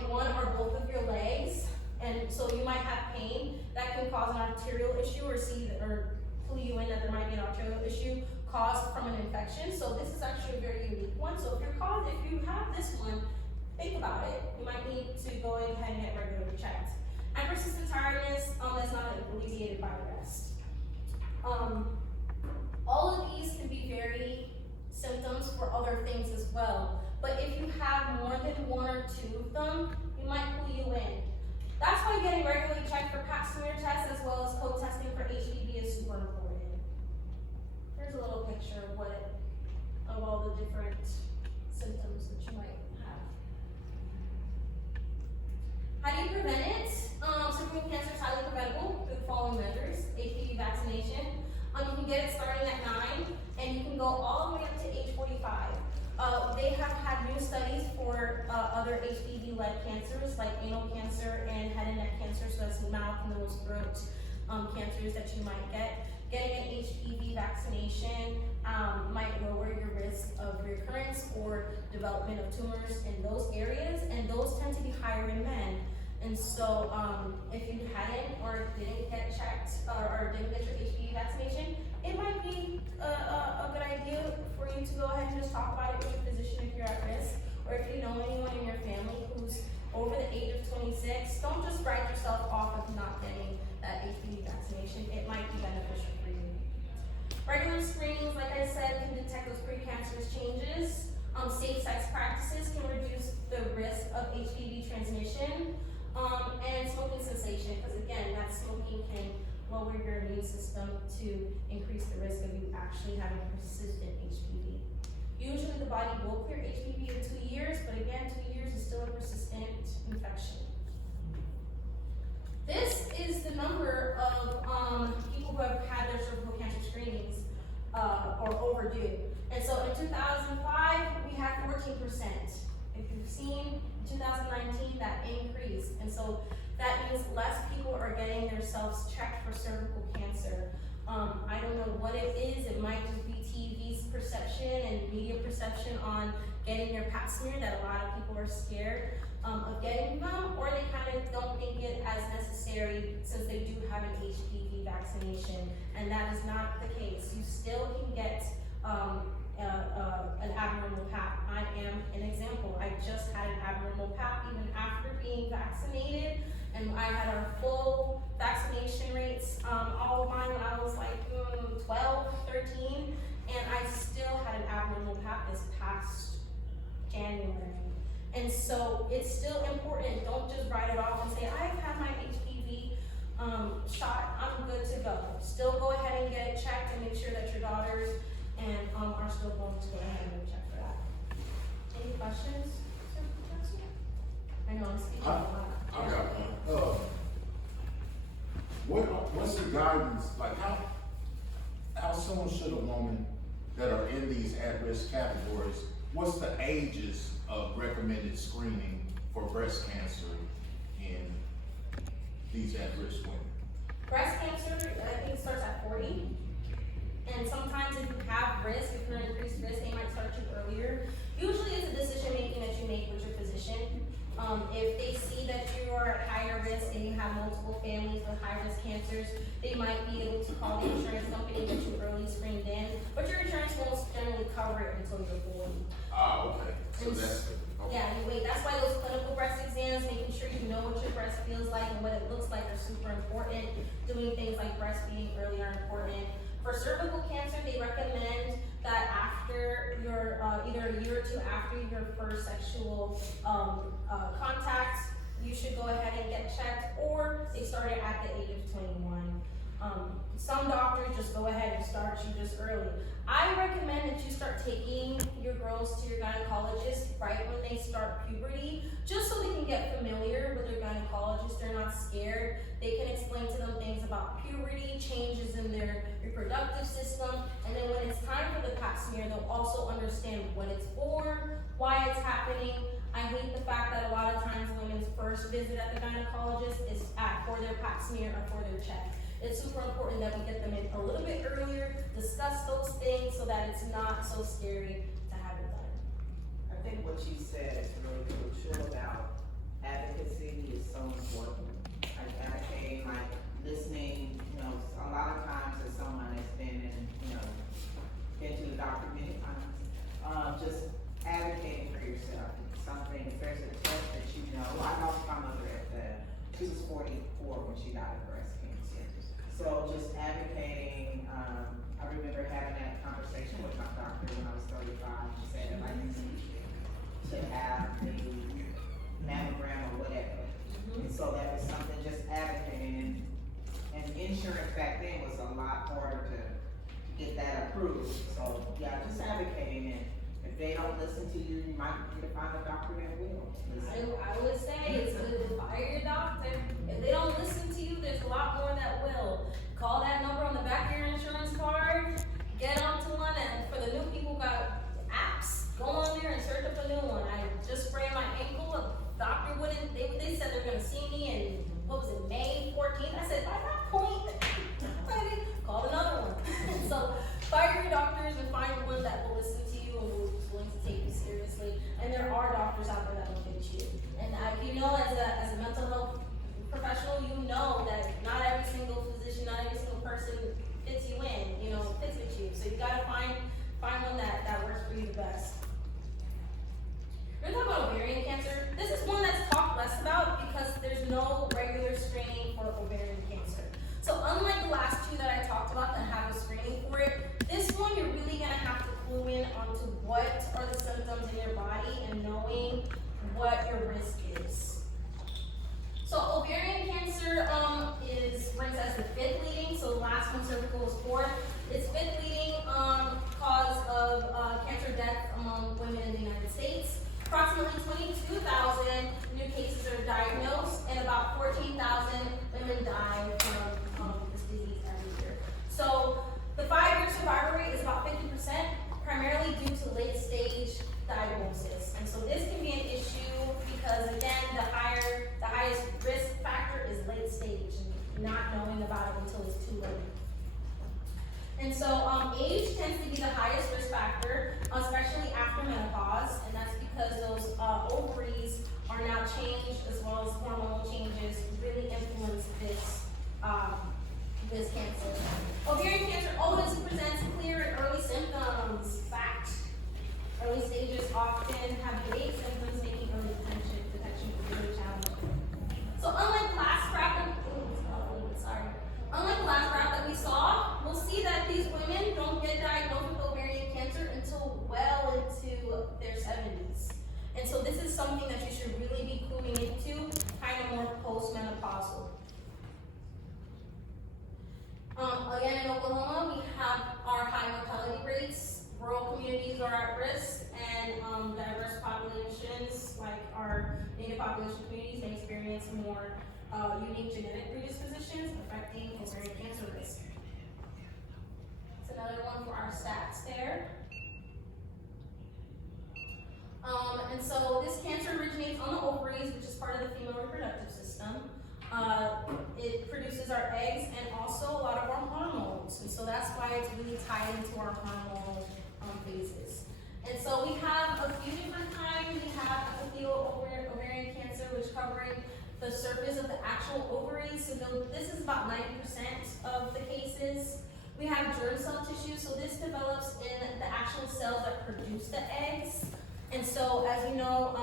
in one or both of your legs, and so you might have pain that can cause an arterial issue or clue you in that there might be an arterial issue caused from an infection. So this is actually a very unique one. So if you have this one, think about it. You might need to go ahead and get regularly checked. And persistent tiredness that's not alleviated by rest. All of these can be very symptoms for other things as well. But if you have more than one or two of them, you might clue you in. That's why getting regularly checked for pap smear tests as well as co-testing for HPV is super important. Here's a little picture of all the different symptoms that you might have. How do you prevent it? Cervical cancer is highly preventable through the following measures: HPV vaccination. You can get it starting at 9, and you can go all the way up to age 45. They have had new studies for other HPV-led cancers like anal cancer and head and neck cancer, so that's mouth, nose, throat cancers that you might get. Getting an HPV vaccination might lower your risk of recurrence or development of tumors in those areas, and those tend to be higher in men. And so if you hadn't or didn't get checked or didn't get your HPV vaccination, it might be a good idea for you to go ahead and just talk about it with your physician if you're at risk, or if you know anyone in your family who's over the age of 26, don't just write yourself off of not getting that HPV vaccination. It might be beneficial for you. Regular screenings, like I said, can detect those precancerous changes. Safe sex practices can reduce the risk of HPV transmission. And smoking cessation, because again, that smoking can lower your immune system to increase the risk of you actually having persistent HPV. Usually the body will clear HPV in 2 years, but again, 2 years is still a persistent infection. This is the number of people who have had their cervical cancer screenings or overdue. And so in 2005, we had 14%. If you've seen 2019, that increased. And so that means less people are getting themselves checked for cervical cancer. I don't know what it is. It might just be TV's perception and media perception on getting your pap smear, that a lot of people are scared of getting them, or they kind of don't think it as necessary since they do have an HPV vaccination. And that is not the case. You still can get an abnormal pap. I am an example. I just had an abnormal pap even after being vaccinated, and I had our full vaccination rates, all of mine when I was like 12, 13, and I still had an abnormal pap this past January. And so it's still important. Don't just write it off and say, I've had my HPV shot, I'm good to go. Still go ahead and get it checked and make sure that your daughters and are still going to go ahead and check for that. Any questions? I know I'm speaking a lot. I got one. What's the guidance, like how soon should a woman that are in these at-risk categories, what's the ages of recommended screening for breast cancer in these at-risk women? Breast cancer, I think, starts at 40. And sometimes if you have risk, if you're at increased risk, they might start you earlier. Usually it's a decision making that you make with your physician. If they see that you are at higher risk and you have multiple families with high risk cancers, they might be able to call the insurance company that you early screened in, but your insurance won't generally cover it until you're 40. Ah, okay. So that's, okay. Yeah, you wait. That's why those clinical breast exams, making sure you know what your breast feels like and what it looks like, are super important. Doing things like breastfeeding early are important. For cervical cancer, they recommend that after your, either a year or two after your first sexual contact, you should go ahead and get checked, or they start it at the age of 21. Some doctors just go ahead and start you just early. I recommend that you start taking your girls to your gynecologist right when they start puberty, just so they can get familiar with their gynecologist. They're not scared. They can explain to them things about puberty, changes in their reproductive system, and then when it's time for the pap smear, they'll also understand what it's for, why it's happening. I hate the fact that a lot of times women's first visit at the gynecologist is for their pap smear or for their check. It's super important that we get them in a little bit earlier, discuss those things so that it's not so scary to have it done. I think what you said is really crucial about advocacy is so important. Like advocating, like listening, you know, a lot of times as someone that's been in, you know, been to the doctor many times, just advocating for yourself. Something, if there's a test that you know, I lost my mother she was 44 when she died of breast cancer. So just advocating, I remember having that conversation with my doctor when I was 35. She said that I need to have the mammogram or whatever. And so that was something just advocating, and insurance back then was a lot harder to get that approved. So yeah, just advocating, and if they don't listen to you, you might need to find a doctor that will listen. I would say it's good to fire your doctor. If they don't listen to you, there's a lot more that will. Call that number on the back of your insurance card, get onto one, and for the new people who got apps, go on there and search up a new one. I just sprained my ankle, a doctor wouldn't, they said they're gonna see me in, what was it, May 14th? I said, by that point, call another one. So fire your doctors and find one that will listen to you and will be willing to take you seriously. And there are doctors out there that will fit you. And you know, as a mental health professional, you know that not every single physician, not every single person fits you in, you know, fits with you. So you gotta find one that works for you the best. We're gonna talk about ovarian cancer. This is one that's talked less about because there's no regular screening for ovarian cancer. So unlike the last two that I talked about that have a screening for it, this one you're really gonna have to clue in onto what are the symptoms in your body and knowing what your risk is. So ovarian cancer ranks as the 5th leading, so the last one, cervical, was 4th. It's 5th leading cause of cancer death among women in the United States. Approximately 22,000 new cases are diagnosed, and about 14,000 women die from this disease every year. So the 5-year survival rate is about 50%, primarily due to late-stage diagnosis. And so this can be an issue because, again, the highest risk factor is late stage, and not knowing about it until it's too late. And so age tends to be the highest risk factor, especially after menopause, and that's because those ovaries are now changed, as well as hormonal changes really influence this cancer. Ovarian cancer always presents clear and early symptoms. Fact. Early stages often have vague symptoms, making early detection really challenging. So unlike the last graph that we saw, we'll see that these women don't get diagnosed with ovarian cancer until well into their 70s. And so this is something that you should really be cluing into, kind of more postmenopausal. Again, in Oklahoma, we have our high mortality rates. Rural communities are at risk, and diverse populations, like our native population communities, may experience more unique genetic predispositions affecting ovarian cancer risk. That's another one for our stats there. And so this cancer originates on the ovaries, which is part of the female reproductive system. It produces our eggs and also a lot of our hormones, and so that's why it's really tied into our hormonal phases. And so we have a few different kinds. We have epithelial ovarian cancer, which covering the surface of the actual ovaries. So this is about 90% of the cases. We have germ cell tissue, so this develops in the actual cells that produce the eggs. And so, as you know,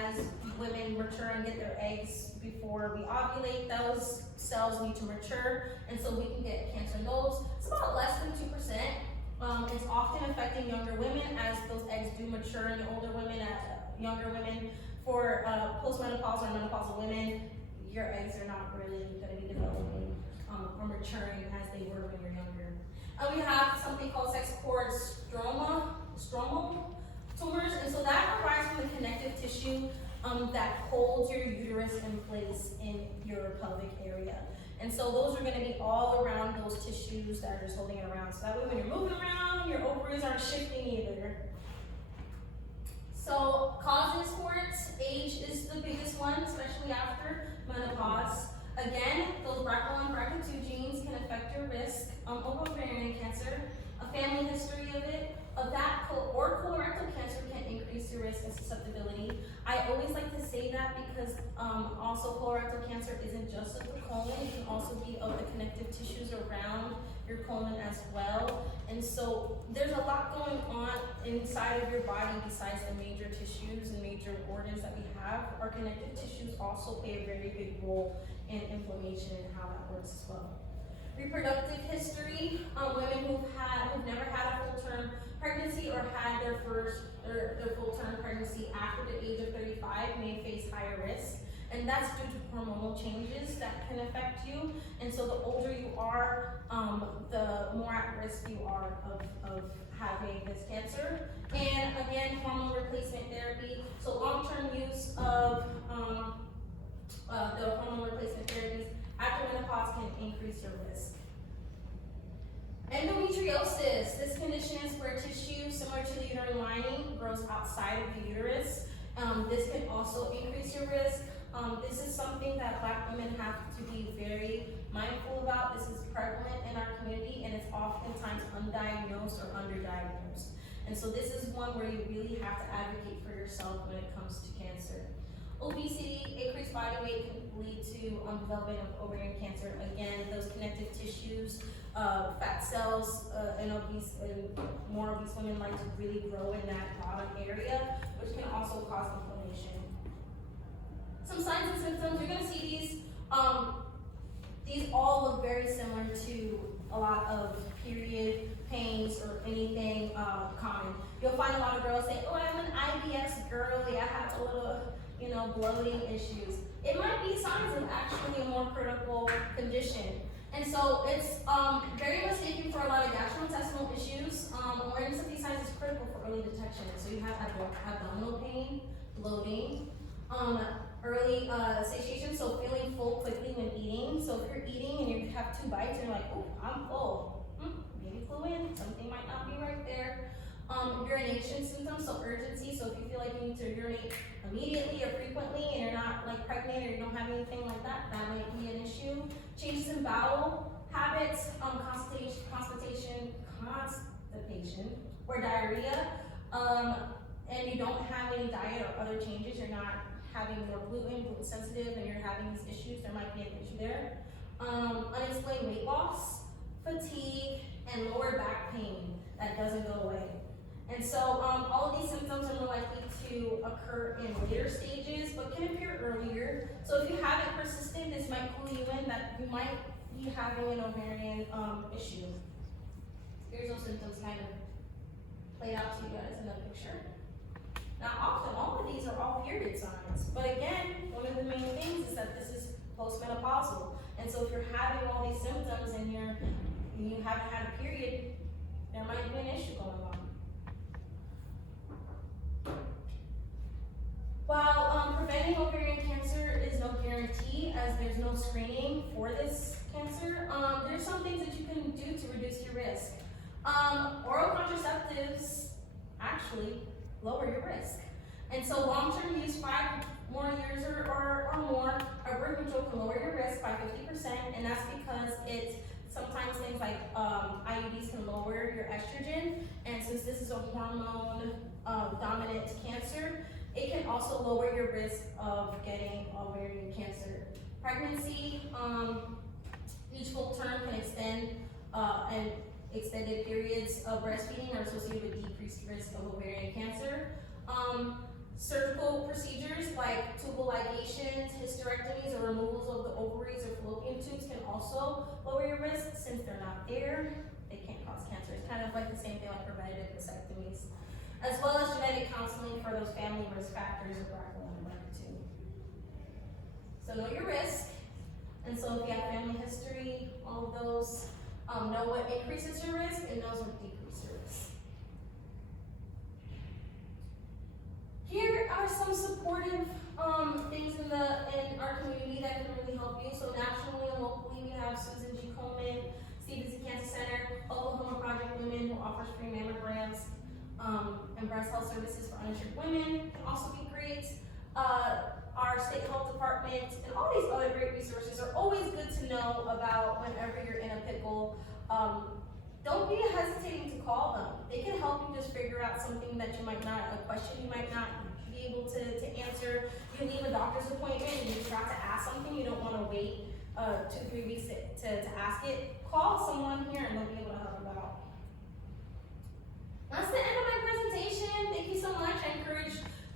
as women mature and get their eggs before we ovulate, those cells need to mature, and so we can get cancer in those. It's about less than 2%. It's often affecting younger women as those eggs do mature in the older women, younger women. For postmenopausal or menopausal women, your eggs are not really going to be developing or maturing as they were when you're younger. We have something called sex cord stromal tumors, and so that arises from the connective tissue that holds your uterus in place in your pelvic area. And so those are going to be all around those tissues that are just holding it around. So that way when you're moving around, your ovaries aren't shifting either. So causes for it, age is the biggest one, especially after menopause. Again, those BRCA1, BRCA2 genes can affect your risk of ovarian cancer. A family history of that or colorectal cancer can increase your risk and susceptibility. I always like to say that because also colorectal cancer isn't just of the colon, it can also be of the connective tissues around your colon as well. And so there's a lot going on inside of your body besides the major tissues and major organs that we have. Our connective tissues also play a very big role in inflammation and how that works as well. Reproductive history, women who've never had a full-term pregnancy or had their full-term pregnancy after the age of 35 may face higher risk, and that's due to hormonal changes that can affect you. And so the older you are, the more at risk you are of having this cancer. And again, hormone replacement therapy. So long-term use of the hormone replacement therapies after menopause can increase your risk. Endometriosis. This condition is where tissue similar to the uterine lining grows outside of the uterus. This can also increase your risk. This is something that Black women have to be very mindful about. This is prevalent in our community and it's oftentimes undiagnosed or underdiagnosed. And so this is one where you really have to advocate for yourself when it comes to cancer. Obesity, increased body weight can lead to development of ovarian cancer. Again, those connective tissues, fat cells, and more obese women like to really grow in that bottom area, which can also cause inflammation. Some signs and symptoms, you're gonna see these all look very similar to a lot of period pains or anything common. You'll find a lot of girls say, oh, I'm an IBS girly, I have a little, bloating issues. It might be signs of actually a more critical condition. And so it's very mistaken for a lot of gastrointestinal issues. Awareness of these signs is critical for early detection. So you have abdominal pain, bloating, early satiation, so feeling full quickly when eating. So if you're eating and you have 2 bites and you're like, oh, I'm full, maybe flew in, something might not be right there. Urination symptoms, so urgency, so if you feel like you need to urinate immediately or frequently and you're not like pregnant or you don't have anything like that, that might be an issue. Changes in bowel habits, constipation, or diarrhea, and you don't have any diet or other changes, you're not having more gluten sensitive, and you're having these issues, there might be an issue there. Unexplained weight loss, fatigue, and lower back pain that doesn't go away. And so all of these symptoms are more likely to occur in later stages, but can appear earlier. So if you have it persistent, this might clue you in that you might be having an ovarian issue. Here's those symptoms kind of played out to you guys in the picture. Now often all of these are all period signs, but again, one of the main things is that this is postmenopausal. And so if you're having all these symptoms and you haven't had a period, there might be an issue going on. While preventing ovarian cancer is no guarantee, as there's no screening for this cancer, there's some things that you can do to reduce your risk. Oral contraceptives actually lower your risk. And so long-term use, 5 more years or more, of birth control can lower your risk by 50%, and that's because sometimes things like IUDs can lower your estrogen, and since this is a hormone dominant cancer, it can also lower your risk of getting ovarian cancer. Pregnancy, each full term can extend, and extended periods of breastfeeding are associated with decreased risk of ovarian cancer. ovaries or fallopian tubes can also lower your risk. Since they're not there, they can't cause cancer. It's kind of like the same thing like preventative vasectomies, as well as genetic counseling for those family risk factors of BRCA1 and BRCA2. So know your risk. And so if you have family history, all of those, know what increases your risk and knows what decreases your risk. Here are some supportive things in our community that can really help you. So nationally and locally, we have Susan G. Komen, Stevenson Cancer Center, Oklahoma Project Women, who offers free mammograms and breast health services for uninsured women. Can also be great. Our state health department and all these other great resources are always good to know about whenever you're in a pickle. Don't be hesitating to call them. They can help you just figure out something that you might not, a question you might not be able to answer. You leave a doctor's appointment and you try to ask something, you don't want to wait 2-3 weeks to ask it. Call someone here and they'll be able to help you out. That's the end of my presentation. Thank you so much. I encourage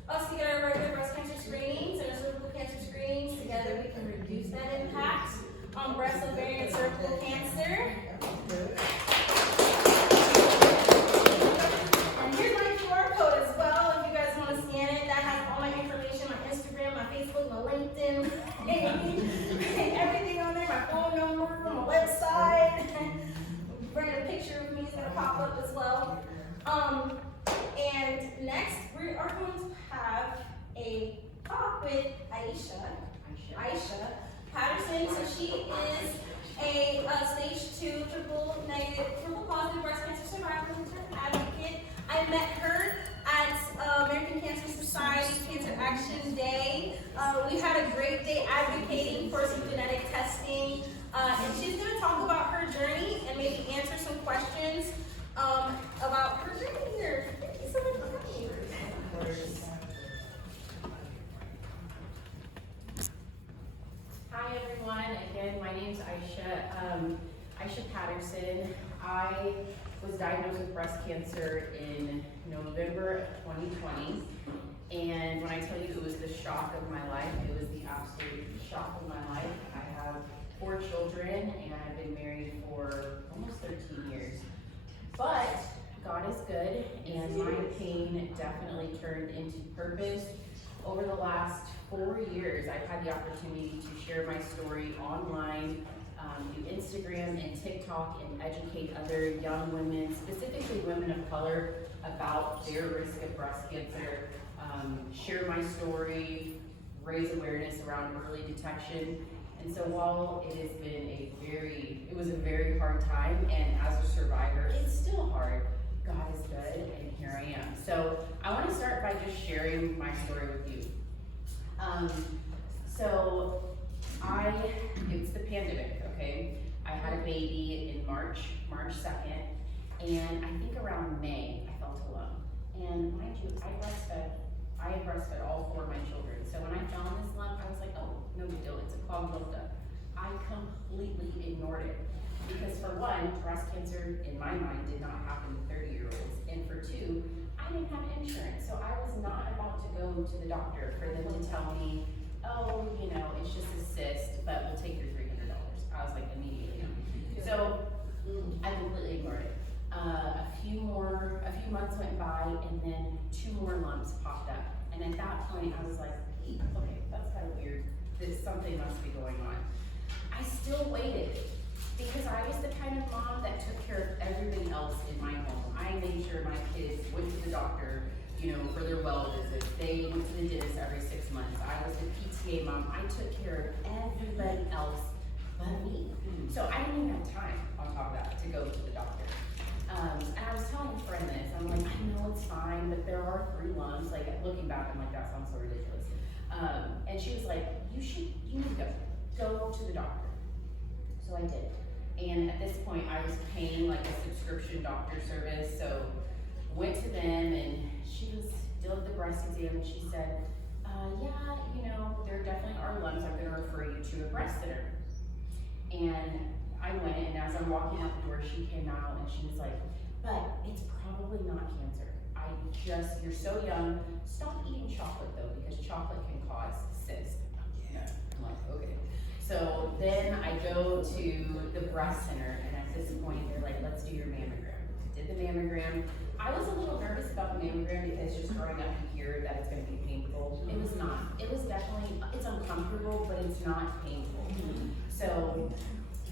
us to get our regular breast cancer screenings and our cervical cancer screenings. Together we can reduce that impact on breast, ovarian, and cervical cancer. And here's my QR code as well, if you guys want to scan it. That has all my information, my Instagram, my Facebook, my LinkedIn, everything on there, my phone number, my website. Bring a picture of me is going to pop up as well. And next, we are going to have a talk with Aisha Patterson. So she is a stage 2 triple positive breast cancer survivor advocate. I met her at American Cancer Society Cancer Action Day. We had a great day advocating for some genetic testing. And she's going to talk about her journey and maybe answer some questions about her journey here. Thank you so much for coming. Hi everyone, again my name is Aisha Patterson. I was diagnosed with breast cancer in November of 2020, and when I tell you it was the shock of my life, it was the absolute shock of my life. I have 4 children and I've been married for almost 13 years. But God is good, and my pain definitely turned into purpose. Over the last 4 years, I've had the opportunity to share my story online, do Instagram and TikTok, and educate other young women, specifically women of color, about their risk of breast cancer, share my story, raise awareness around early detection. And so while it has been it was a very hard time, and as a survivor, it's still hard, God is good, and here I am. So I want to start by just sharing my story with you. It's the pandemic, okay? I had a baby in March 2nd, and I think around May, I felt alone. And mind you, I had breastfed all 4 of my children. So when I found this lump, I was like, oh, no big deal, it's a clogged ducta. I completely ignored it. Because for one, breast cancer, in my mind, did not happen to 30-year-olds. And for 2, I didn't have insurance. So I was not about to go to the doctor for them to tell me, oh, it's just a cyst, but we'll take your $300. I was like, immediately. So I completely ignored it. A few months went by, and then 2 more lumps popped up. And at that point, I was like, hey, okay, that's kind of weird. Something must be going on. I still waited, because I was the kind of mom that took care of everybody else in my home. I made sure my kids went to the doctor, for their well visits. They went to the dentist every 6 months. I was the PTA mom. I took care of everybody else but me. So I didn't even have time, on top of that, to go to the doctor. And I was telling a friend this. I'm like, I know it's fine, but there are 3 lumps. Like, looking back, I'm like, that sounds so ridiculous. And she was like, you need to go to the doctor. So I did. And at this point, I was paying like a subscription doctor service. So went to them, and she did the breast exam, and she said, there definitely are lumps. I'm going to refer you to a breast center. And I went, and as I'm walking out the door, she came out, and she was like, but it's probably not cancer. You're so young. Stop eating chocolate though, because chocolate can cause cysts. Yeah. I'm like, okay. So then I go to the breast center, and at this point, they're like, let's do your mammogram. Did the mammogram. I was a little nervous about the mammogram because just growing up you hear that it's gonna be painful. It was not. It was definitely, it's uncomfortable, but it's not painful. So,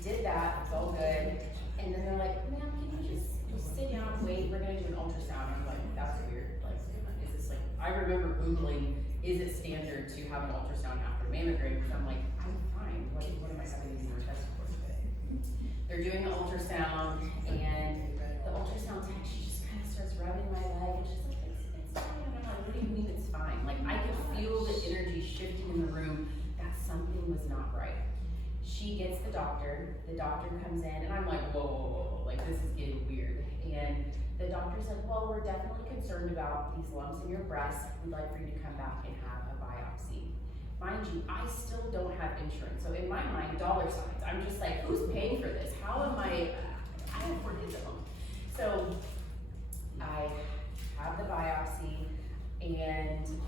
did that, it's all good. And then they're like, ma'am, can you just sit down, wait, we're gonna do an ultrasound. I'm like, that's weird. Like, is this like, I remember Googling, is it standard to have an ultrasound after mammogram? Because I'm like, I'm fine. What am I having these more tests for today? They're doing the ultrasound, and the ultrasound tech, she just kind of starts rubbing my leg, and she's like, it's fine. I'm like, what do you mean it's fine? Like, I could feel the energy shifting in the room that something was not right. She gets the doctor comes in, and I'm like, whoa, like this is getting weird. And the doctor's like, well, we're definitely concerned about these lumps in your breast. We'd like for you to come back and have a biopsy. Mind you, I still don't have insurance. So in my mind, dollar signs. I'm just like, who's paying for this? How am I have 4 kids at home. So I have the biopsy, and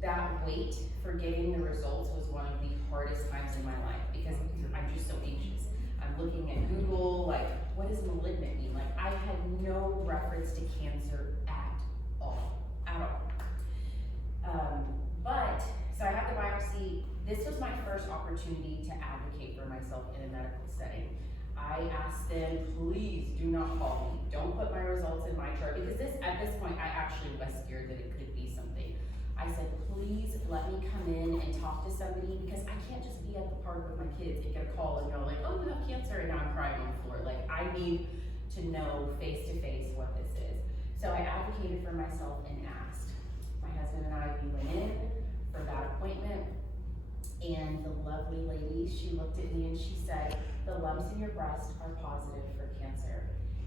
that wait for getting the results was one of the hardest times in my life because I'm just so anxious. I'm looking at Google, like, what does malignant mean? Like, I had no reference to cancer at all. So I have the biopsy. This was my first opportunity to advocate for myself in a medical setting. I asked them, please do not call me. Don't put my results in my chart, because at this point, I actually was scared that it could be something. I said, please let me come in and talk to somebody, because I can't just be at the park with my kids and get a call and know, like, oh, you have cancer, and now I'm crying on the floor. Like, I need to know face to face what this is. So I advocated for myself and asked. My husband and I, we went in for that appointment, and the lovely lady, she looked at me and she said, the lumps in your breast are positive for cancer.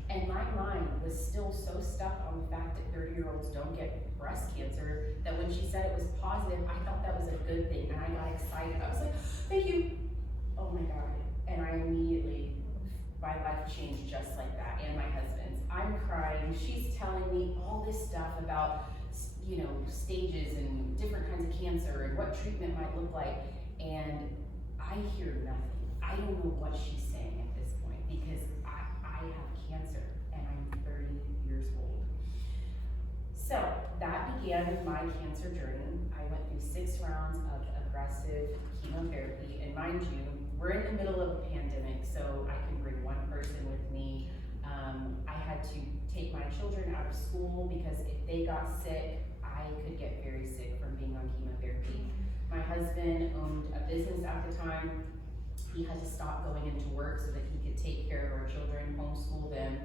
And my mind was still so stuck on the fact that 30-year-olds don't get breast cancer that when she said it was positive, I thought that was a good thing, and I got excited. I was like, thank you. Oh my God. And I immediately, my life changed just like that, and my husband's. I'm crying. She's telling me all this stuff about, you know, stages and different kinds of cancer and what treatment might look like. And I hear nothing. I don't know what she's saying at this point, because I have cancer and I'm 30 years old. So that began my cancer journey. I went through 6 rounds of aggressive chemotherapy, and mind you, we're in the middle of a pandemic, so I can bring one person with me. I had to take my children out of school because if they got sick, I could get very sick from being on chemotherapy. My husband owned a business at the time. He had to stop going into work so that he could take care of our children, homeschool them,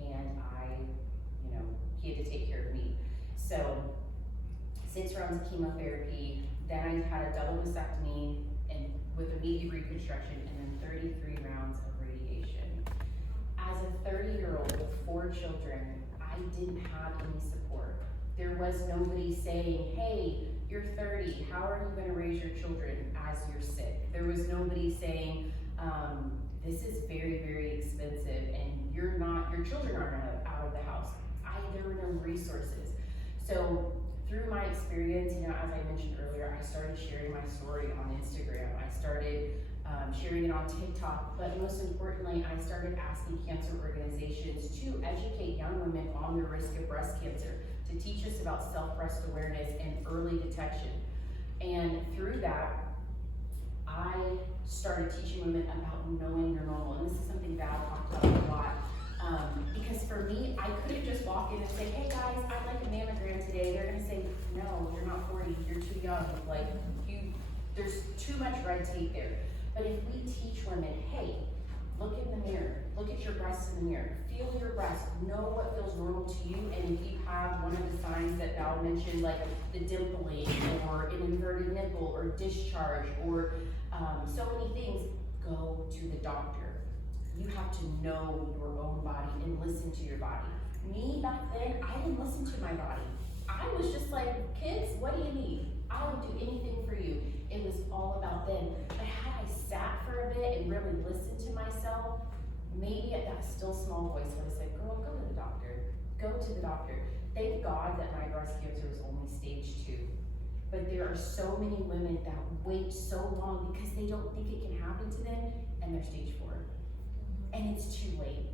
and he had to take care of me. So 6 rounds of chemotherapy, then I had a double mastectomy and with immediate reconstruction, and then 33 rounds of radiation. As a 30-year-old with 4 children, I didn't have any support. There was nobody saying, hey, you're 30, how are you gonna raise your children as you're sick? There was nobody saying, this is very, very expensive, and your children aren't out of the house. There were no resources. So through my experience, as I mentioned earlier, I started sharing my story on Instagram. I started sharing it on TikTok, but most importantly, I started asking cancer organizations to educate young women on the risk of breast cancer, to teach us about self-breast awareness and early detection. And through that, I started teaching women about knowing you're normal. And this is something Val talked about a lot. Because for me, I couldn't just walk in and say, hey guys, I'd like a mammogram today. They're gonna say, no, you're not 40, you're too young. Like, there's too much red tape there. But if we teach women, hey, look in the mirror, look at your breasts in the mirror, feel your breast, know what feels normal to you, and if you have one of the signs that Val mentioned, like the dimpling, or an inverted nipple, or discharge, or so many things, go to the doctor. You have to know your own body and listen to your body. Me, back then, I didn't listen to my body. I was just like, kids, what do you need? I would do anything for you. It was all about them. But had I sat for a bit and really listened to myself, maybe at that still small voice would have said, girl, go to the doctor. Go to the doctor. Thank God that my breast cancer was only stage 2. But there are so many women that wait so long because they don't think it can happen to them, and they're stage 4. And it's too late.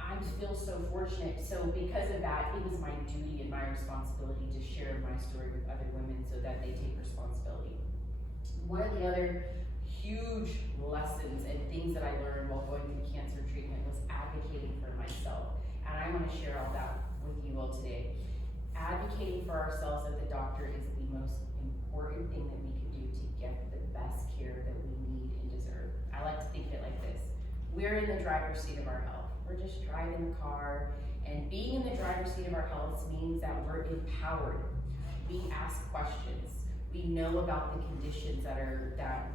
I feel so fortunate. So because of that, it was my duty and my responsibility to share my story with other women so that they take responsibility. One of the other huge lessons and things that I learned while going through cancer treatment was advocating for myself. And I want to share all that with you all today. Advocating for ourselves at the doctor is the most important thing that we can do to get the best care that we need and deserve. I like to think of it like this. We're in the driver's seat of our health. We're just driving the car, and being in the driver's seat of our health means that we're empowered. We ask questions. We know about the conditions that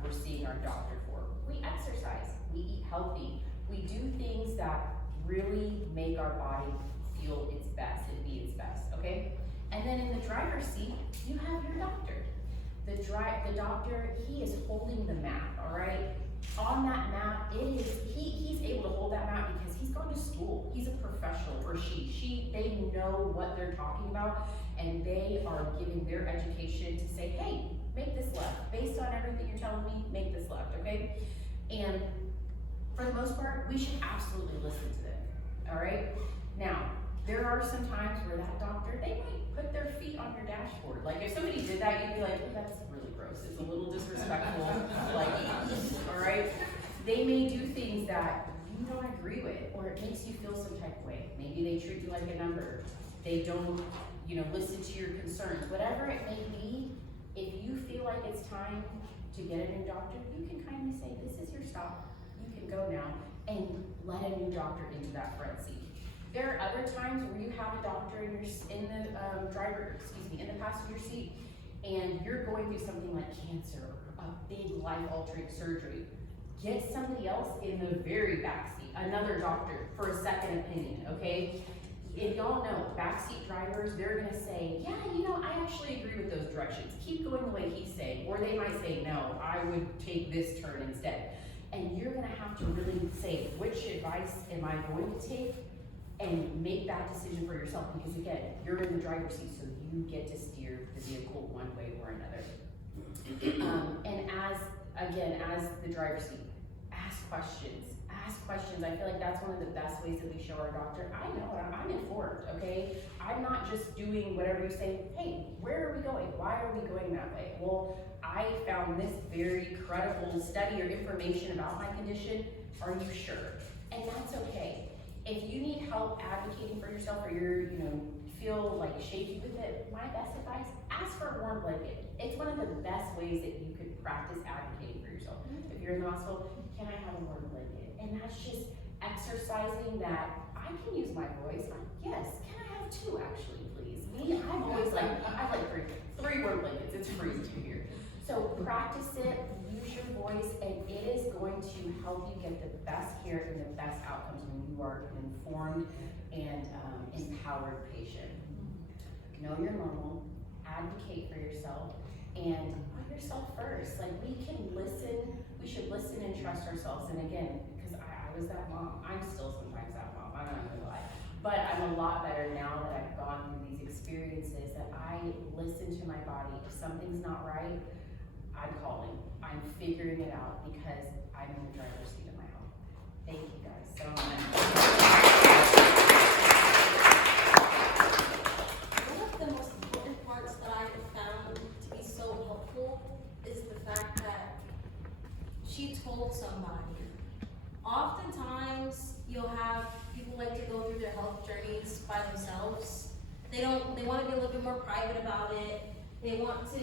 we're seeing our doctor for. We exercise. We eat healthy. We do things that really make our body feel its best and be its best, okay? And then in the driver's seat, you have your doctor. The doctor, he is holding the map, all right? On that map, he's able to hold that map because he's gone to school. He's a professional, or they know what they're talking about, and they are giving their education to say, hey, make this left. Based on everything you're telling me, make this left, okay? And for the most part, we should absolutely listen to them, all right? Now, there are some times where that doctor, they might put their feet on your dashboard. Like if somebody did that, you'd be like, oh, that's really gross. It's a little disrespectful, like, all right? They may do things that you don't agree with, or it makes you feel some type of way. Maybe they treat you like a number. They don't, listen to your concerns. Whatever it may be, if you feel like it's time to get a new doctor, you can kindly say, this is your stop. You can go now, and let a new doctor into that front seat. There are other times where you have a doctor in the passenger seat, and you're going through something like cancer or a big life-altering surgery. Get somebody else in the very back seat, another doctor, for a second opinion, okay? If y'all know, backseat drivers, they're gonna say, yeah, I actually agree with those directions. Keep going the way he's saying. Or they might say, no, I would take this turn instead. And you're gonna have to really say, which advice am I going to take? And make that decision for yourself, because again, you're in the driver's seat, so you get to steer the vehicle one way or another. And as the driver's seat, ask questions. I feel like that's one of the best ways that we show our doctor, I know, I'm informed, okay? I'm not just doing whatever you say, hey, where are we going? Why are we going that way? Well, I found this very credible study or information about my condition. Are you sure? And that's okay. If you need help advocating for yourself, or feel like shaky with it, my best advice, ask for a warm blanket. It's one of the best ways that you could practice advocating for yourself. If you're in the hospital, can I have a warm blanket? And that's just exercising that I can use my voice. Yes, can I have 2 actually, please? I'm always like, I like 3 warm blankets. It's freezing here. So practice it, use your voice, and it is going to help you get the best care and the best outcomes when you are an informed and empowered patient. Know your normal, advocate for yourself, and put yourself first. Like we should listen and trust ourselves. And again, because I was that mom, I'm still sometimes that mom, I'm not gonna lie. But I'm a lot better now that I've gone through these experiences, that I listen to my body. If something's not right, I'm calling. I'm figuring it out because I'm in the driver's seat of my health. Thank you guys so much. One of the most important parts that I have found to be so helpful is the fact that she told somebody. Oftentimes, you'll have people like to go through their health journeys by themselves. They want to be a little bit more private about it. They want to,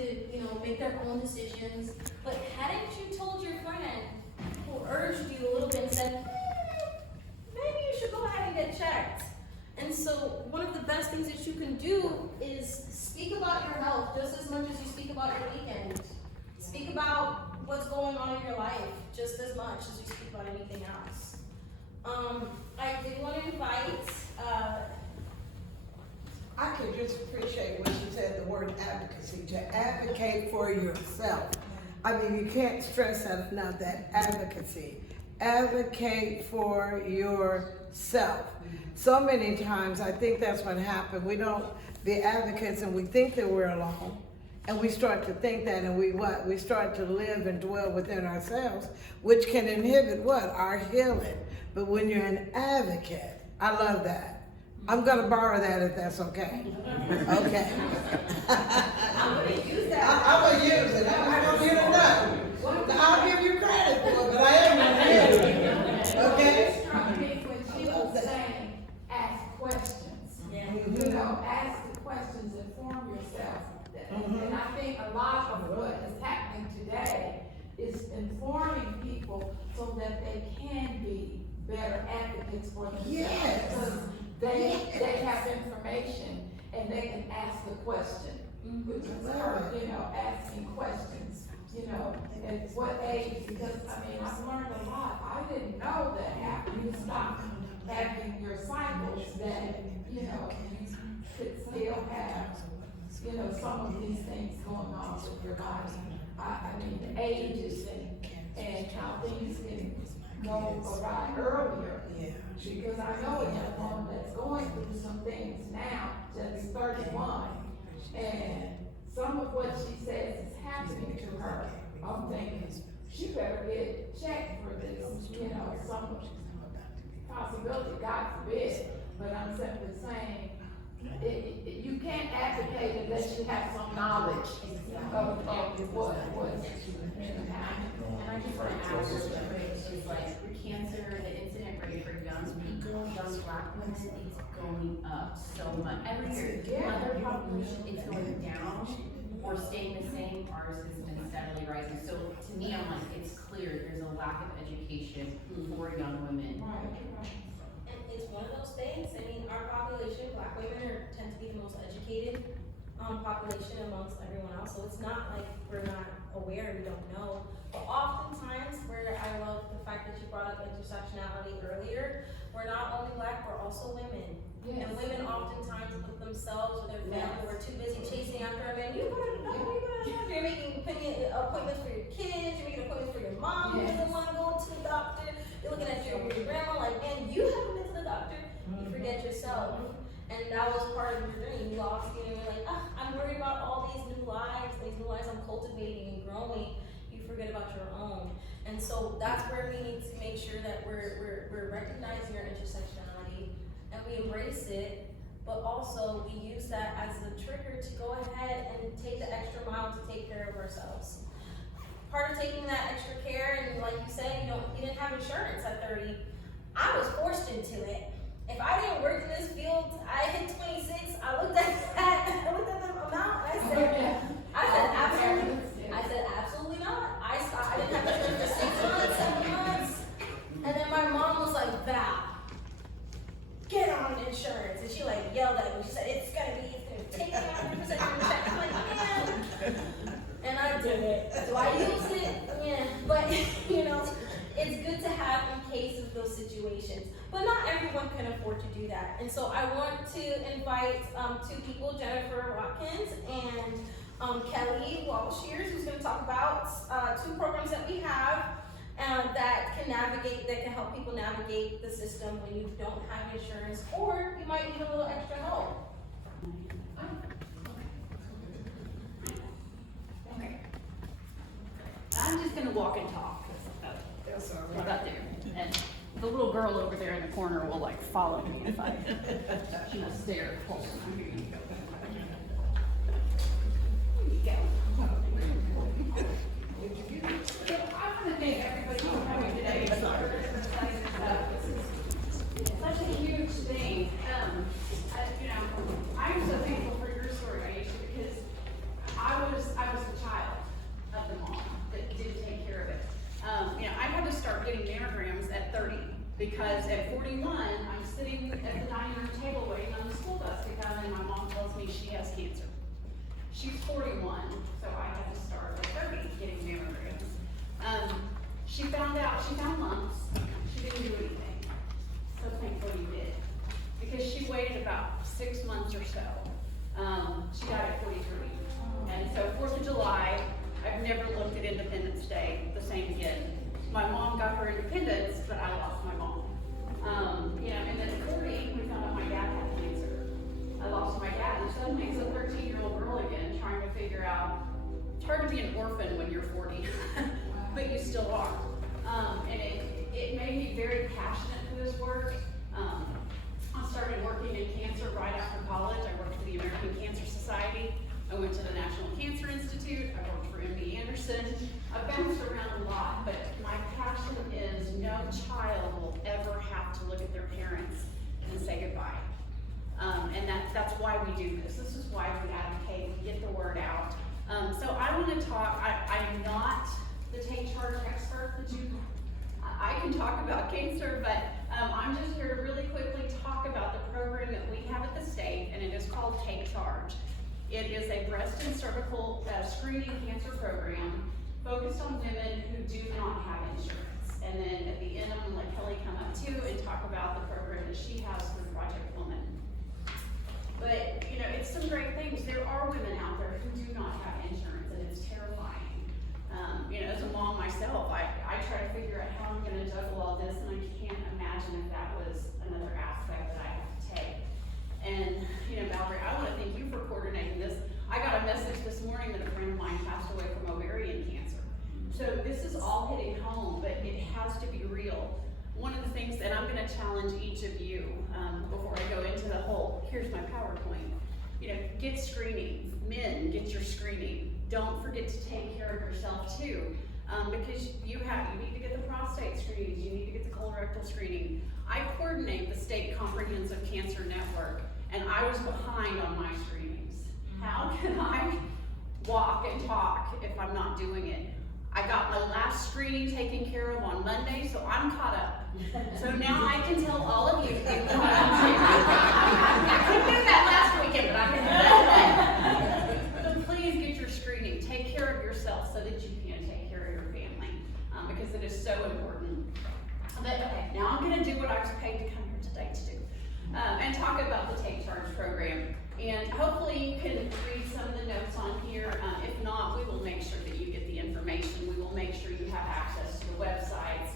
make their own decisions. But hadn't you told your friend who urged you a little bit and said, maybe you should go ahead and get checked. And so one of the best things that you can do is speak about your health just as much as you speak about your weekend. Speak about what's going on in your life just as much as you speak about anything else. I did want to invite, I could just appreciate when she said the word advocacy, to advocate for yourself. I mean, you can't stress that enough, that advocacy. Advocate for yourself. So many times, I think that's what happened. We don't be advocates and we think that we're alone. And we start to think that, and we start to live and dwell within ourselves, which can inhibit what? Our healing. But when you're an advocate, I love that. I'm gonna borrow that if that's okay. Okay. I'm gonna use that. I'm gonna use it. I don't get enough. I'll give you credit for it, but I am gonna use it. Okay? It struck me when she was saying, ask questions. You know, ask the questions, inform yourself. And I think a lot of what is happening today is informing people so that they can be better advocates for themselves. Yes. Because they have information and they can ask the question, which is her, you know, asking questions, you know, at what age, because, I mean, I've learned a lot. I didn't know that after you stop having your cycles, that, you know, you could still have, you know, some of these things going on with your body. I mean, the ages and how things can go awry earlier. Because I know a young woman that's going through some things now, just 31, and some of what she says is happening to her. I'm thinking, she better get checked for this, you know, some possibility, God forbid, but I'm simply saying, you can't advocate unless you have some knowledge of what's happening. And I just want to add this is like cancer, the incident rate for young people, young black women, it's going up so much. Every year, other population, it's going down or staying the same. Ours has been steadily rising. So to me, I'm like, it's clear there's a lack of education for young women. And it's one of those things, I mean, our population, black women tend to be the most educated population amongst everyone else, so it's not like we're not aware, we don't know. But oftentimes, where I love the fact that you brought up intersectionality earlier, we're not only black, we're also women. Yes. And women oftentimes put themselves or their family, we're too busy chasing after a man. You're making appointments for your kids, you're making appointments for your mom who doesn't want to go to the doctor. You're looking at your grandma like, man, you haven't been to the doctor. You forget yourself. And that was part of your journey. You lost, you know, you're like, I'm worried about all these new lives I'm cultivating and growing. You forget about your own. And so that's where we need to make sure that we're recognizing our intersectionality and we embrace it, but also we use that as a trigger to go ahead and take the extra mile to take care of ourselves. Part of taking that extra care, and like you said, you didn't have insurance at 30. I was forced into it. If I didn't work in this field, I hit 26, I looked at the amount, and I said absolutely not. I didn't have insurance for 6 months, 7 months, and then my mom was like, Val, get on insurance, and she like yelled at me. She said, it's gonna take 100% of your check. I'm like, man, and I did it. Do I use it? Yeah, but you know, it's good to have in case of those situations. But not everyone can afford to do that. And so I want to invite 2 people, Jennifer Watkins and Kelly Walshears, who's going to talk about 2 programs that we have that can help people navigate the system when you don't have insurance, or you might need a little extra help. Okay. I'm just gonna walk and talk. That's all Right right. up there. And the little girl over there in the corner will like follow me if she will stare. Hold on, here you go. There you go. So I want to thank everybody for coming today. It's such a huge thing. I'm so thankful for your story, Aisha, because I was a child of the mom that didn't take care of it. I had to start getting mammograms at 30 because at 41, I'm sitting at the dining room table waiting on the school bus to come, and my mom tells me she has cancer. She's 41, so I had to start at 30 getting mammograms. She found lumps. She didn't do anything. So thankful you did. Because she waited about 6 months or so. She died at 43. And so 4th of July, I've never looked at Independence Day the same again. My mom got her independence, but I lost my mom. And then at 40, we found out my dad had cancer. I lost my dad, and suddenly it's a 13-year-old girl again trying to figure figure out, it's hard to be an orphan when you're 40, but you still are. And it made me very passionate for this work. I started working in cancer right after college. I worked for the American Cancer Society. I went to the National Cancer Institute. I worked for MD Anderson. I bounced around a lot, but my passion is no child will ever have to look at their parents and say goodbye. And that's why we do this. This is why we advocate, we get the word out. So I want to talk, I'm not the take charge expert that you, I can talk about cancer, but I'm just here to really quickly talk about the program that we have at the state, and it is called Take Charge. It is a breast and cervical screening cancer program focused on women who do not have insurance. And then at the end, I'm gonna let Kelly come up too and talk about the program that she has through Project Woman. But, you know, it's some great things. There are women out there who do not have insurance, and it's terrifying. You know, as a mom myself, I try to figure out how I'm gonna juggle all this, and I can't imagine if that was another aspect that I have to take. And, you know, Valerie, I wanna thank you for coordinating this. I got a message this morning that a friend of mine passed away from ovarian cancer. So this is all hitting home, but it has to be real. One of the things that I'm gonna challenge each of you, before I go into the whole, here's my PowerPoint, you know, get screening. Men, get your screening. Don't forget to take care of yourself too, because you need to get the prostate screenings, you need to get the colorectal screening. I coordinate the State Comprehensive Cancer Network, and I was behind on my screenings. How can I walk and talk if I'm not doing it? I got my last screening taken care of on Monday, so I'm caught up. So now I can tell all of you what I'm doing. I couldn't do that last weekend, but I can do that today. So please get your screening. Take care of yourself so that you can take care of your family, because it is so important. But okay, now I'm gonna do what I was paid to come here today to do, and talk about the Take Charge program. And hopefully you can read some of the notes on here. If not, we will make sure that you get the information. We will make sure you have access to the websites.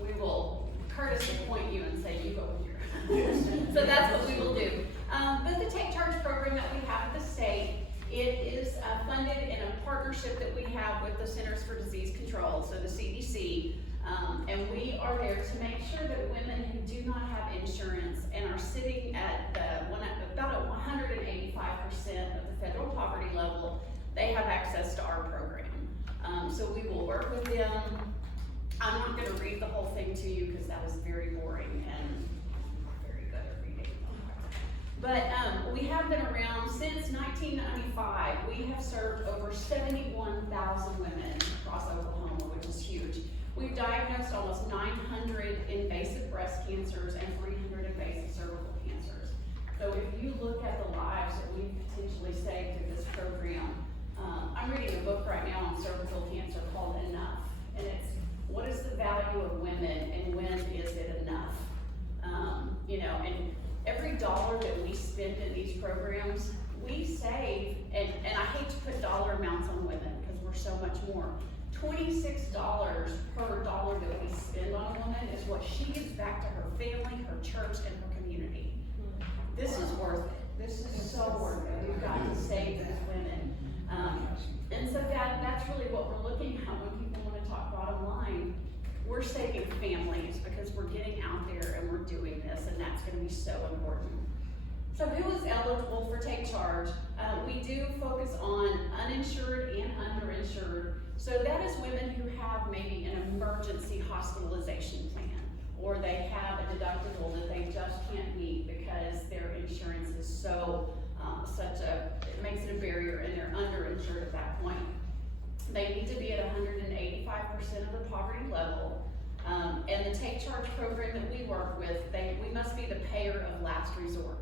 We will courteously point you and say, you go here. Yes. So that's what we will do. But the Take Charge program that we have at the state, it is funded in a partnership that we have with the Centers for Disease Control, so the CDC. And we are there to make sure that women who do not have insurance and are sitting at about 185% of the federal poverty level, they have access to our program. So we will work with them. I'm not going to read the whole thing to you because that was very boring and I'm not very good at reading. But we have been around since 1995. We have served over 71,000 women across Oklahoma, which is huge. We've diagnosed almost 900 invasive breast cancers and 300 invasive cervical cancers. So if you look at the lives that we've potentially saved through this program, I'm reading a book right now on cervical cancer called Enough. And it's, what is the value of women and when is it enough? You know, and every dollar that we spend in these programs, we save, and I hate to put dollar amounts on women because we're so much more. $26 per dollar that we spend on a woman is what she gives back to her family, her church, and her community. This is worth it. This is so worth it. We've got to save these women. And so that's really what we're looking at when people want to talk bottom line. We're saving families because we're getting out there and we're doing this, and that's going to be so important. So who is eligible for Take Charge? We do focus on uninsured and underinsured. So that is women who have maybe an emergency hospitalization plan, or they have a deductible that they just can't meet because their insurance is so, it makes it a barrier and they're underinsured at that point. They need to be at 185% of the poverty level. And the Take Charge program that we work with, we must be the payer of last resort.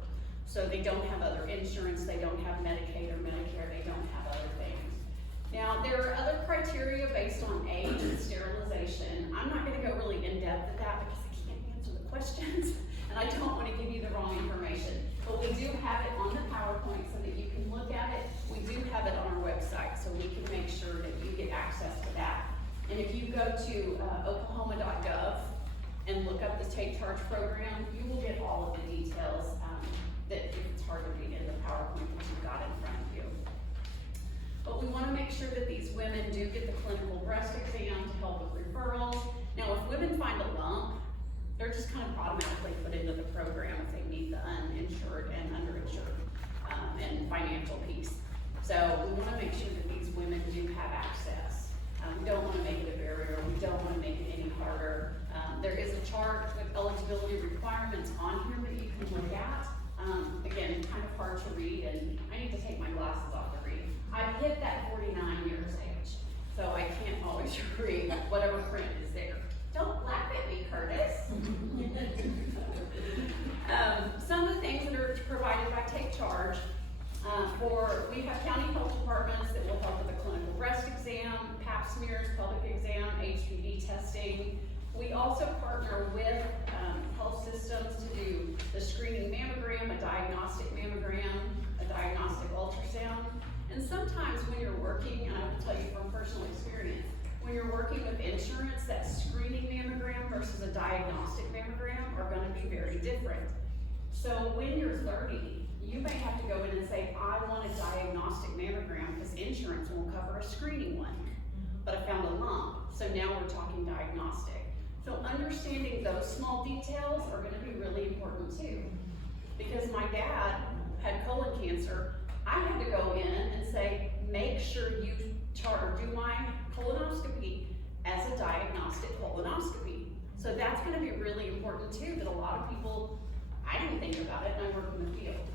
So they don't have other insurance, they don't have Medicaid or Medicare, they don't have other things. Now, there are other criteria based on age and sterilization. I'm not gonna go really in depth at that because I can't answer the questions, and I don't wanna give you the wrong information. But we do have it on the PowerPoint so that you can look at it. We do have it on our website, so we can make sure that you get access to that. And if you go to oklahoma.gov and look up the Take Charge program, you will get all of the details that if it's hard to read in the PowerPoint that you've got in front of you. But sure that these women do get the clinical breast exam to help with referrals. Now, if women find a lump, they're just kind of automatically put into the program if they meet the uninsured and underinsured and financial piece. So we want to make sure that these women do have access. We don't want to make it a barrier. We don't want to make it any harder. There is a chart with eligibility requirements on here that you can look at. Again, kind of hard to read, and I need to take my glasses off to read. I've hit that 49 years age, so I can't always read whatever print is there. Don't laugh at me, Curtis. Some of the things that are provided by Take Charge, we have county health departments that will help with the clinical breast exam, pap smears, pelvic exam, HPV testing. We also partner with health systems to do the screening mammogram, a diagnostic mammogram, a diagnostic ultrasound. And sometimes when you're working, and I will tell you from personal experience, when you're working with insurance, that screening mammogram versus a diagnostic mammogram are going to be very different. So when you're 30, you may have to go in and say, I want a diagnostic mammogram because insurance won't cover a screening one. But I found a lump, so now we're talking diagnostic. So understanding those small details are going to be really important too. Because my dad had colon cancer, I had to go in and say, make sure you do my colonoscopy as a diagnostic colonoscopy. So that's going to be really important too, that a lot of people, I didn't think about it, and I work in the field.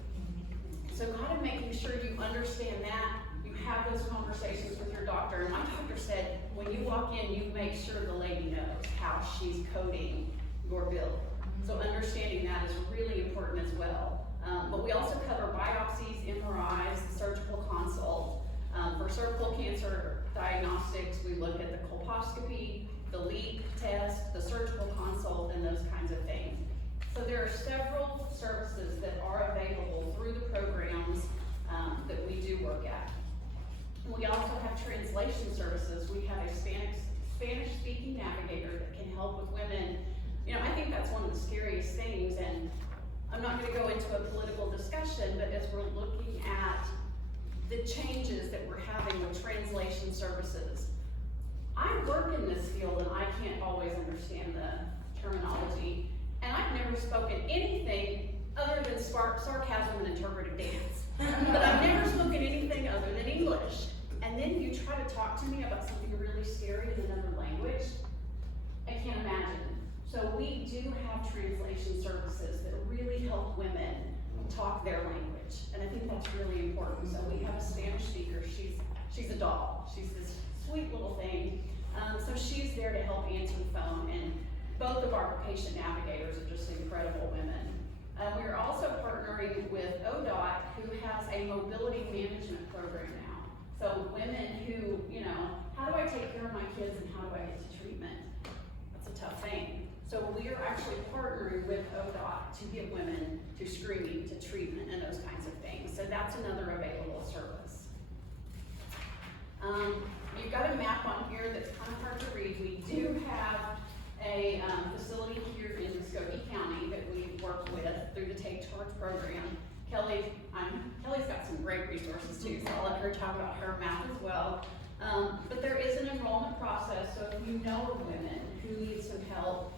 So kind of making sure you understand that, you have those conversations with your doctor. And my doctor said, when you walk in, you make sure the lady knows how she's coding your bill. So understanding that is really important as well. But we also cover biopsies, MRIs, the surgical consult. For cervical cancer diagnostics, we look at the colposcopy, the leak test, the surgical consult, and those kinds of things. So there are several services that are available through the programs that we do work at. We also have translation services. We have a Spanish-speaking navigator that can help with women. You know, I think that's one of the scariest things, and I'm not going to go into a political discussion, but as we're looking at the changes that we're having with translation services, I work in this field and I can't always understand the terminology, and I've never spoken anything other than sarcasm and interpretive dance. But I've never spoken anything other than English. And then you try to talk to me about something really scary in another language, I can't imagine. So we do have translation services that really help women talk their language, and I think that's really important. So we have a Spanish speaker. She's a doll. She's this sweet little thing. So she's there to help answer the phone, and both of our patient navigators are just incredible women. We're also partnering with ODOT, who has a mobility management program now. So women who, you know, how do I take care of my kids and how do I get to treatment? That's a tough thing. So we are actually partnering with ODOT to get women to screening, to treatment, and those kinds of things. So that's another available service. You've got a map on here that's kind of hard to read. We do have a facility here in Muskogee County that we work with through the Take Charge program. Kelly's got some great resources too, so I'll let her talk about her map as well. But there is an enrollment process, so if you know of women who need some help,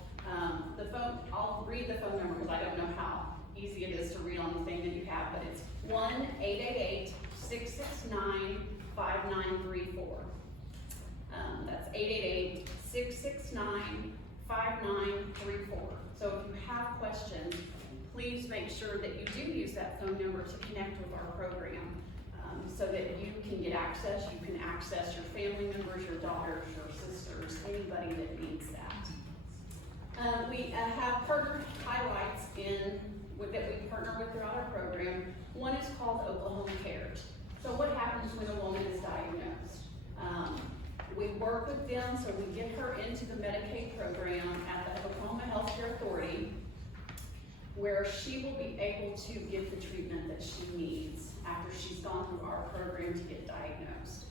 I'll read the phone number because I don't know how easy it is to read on the thing that you have, but it's 1-888-669-5934. That's 888-669-5934. So if you have questions, please make sure that you do use that phone number to connect with our program, so that you can get access. You can access your family members, your daughters, your sisters, anybody that needs that. We have partner highlights that we partner with throughout our program. One is called Oklahoma Cares. So what happens when a woman is diagnosed? We work with them, so we get her into the Medicaid program at the Oklahoma Healthcare Authority, where she will be able to get the treatment that she needs after she's gone through our program to get diagnosed.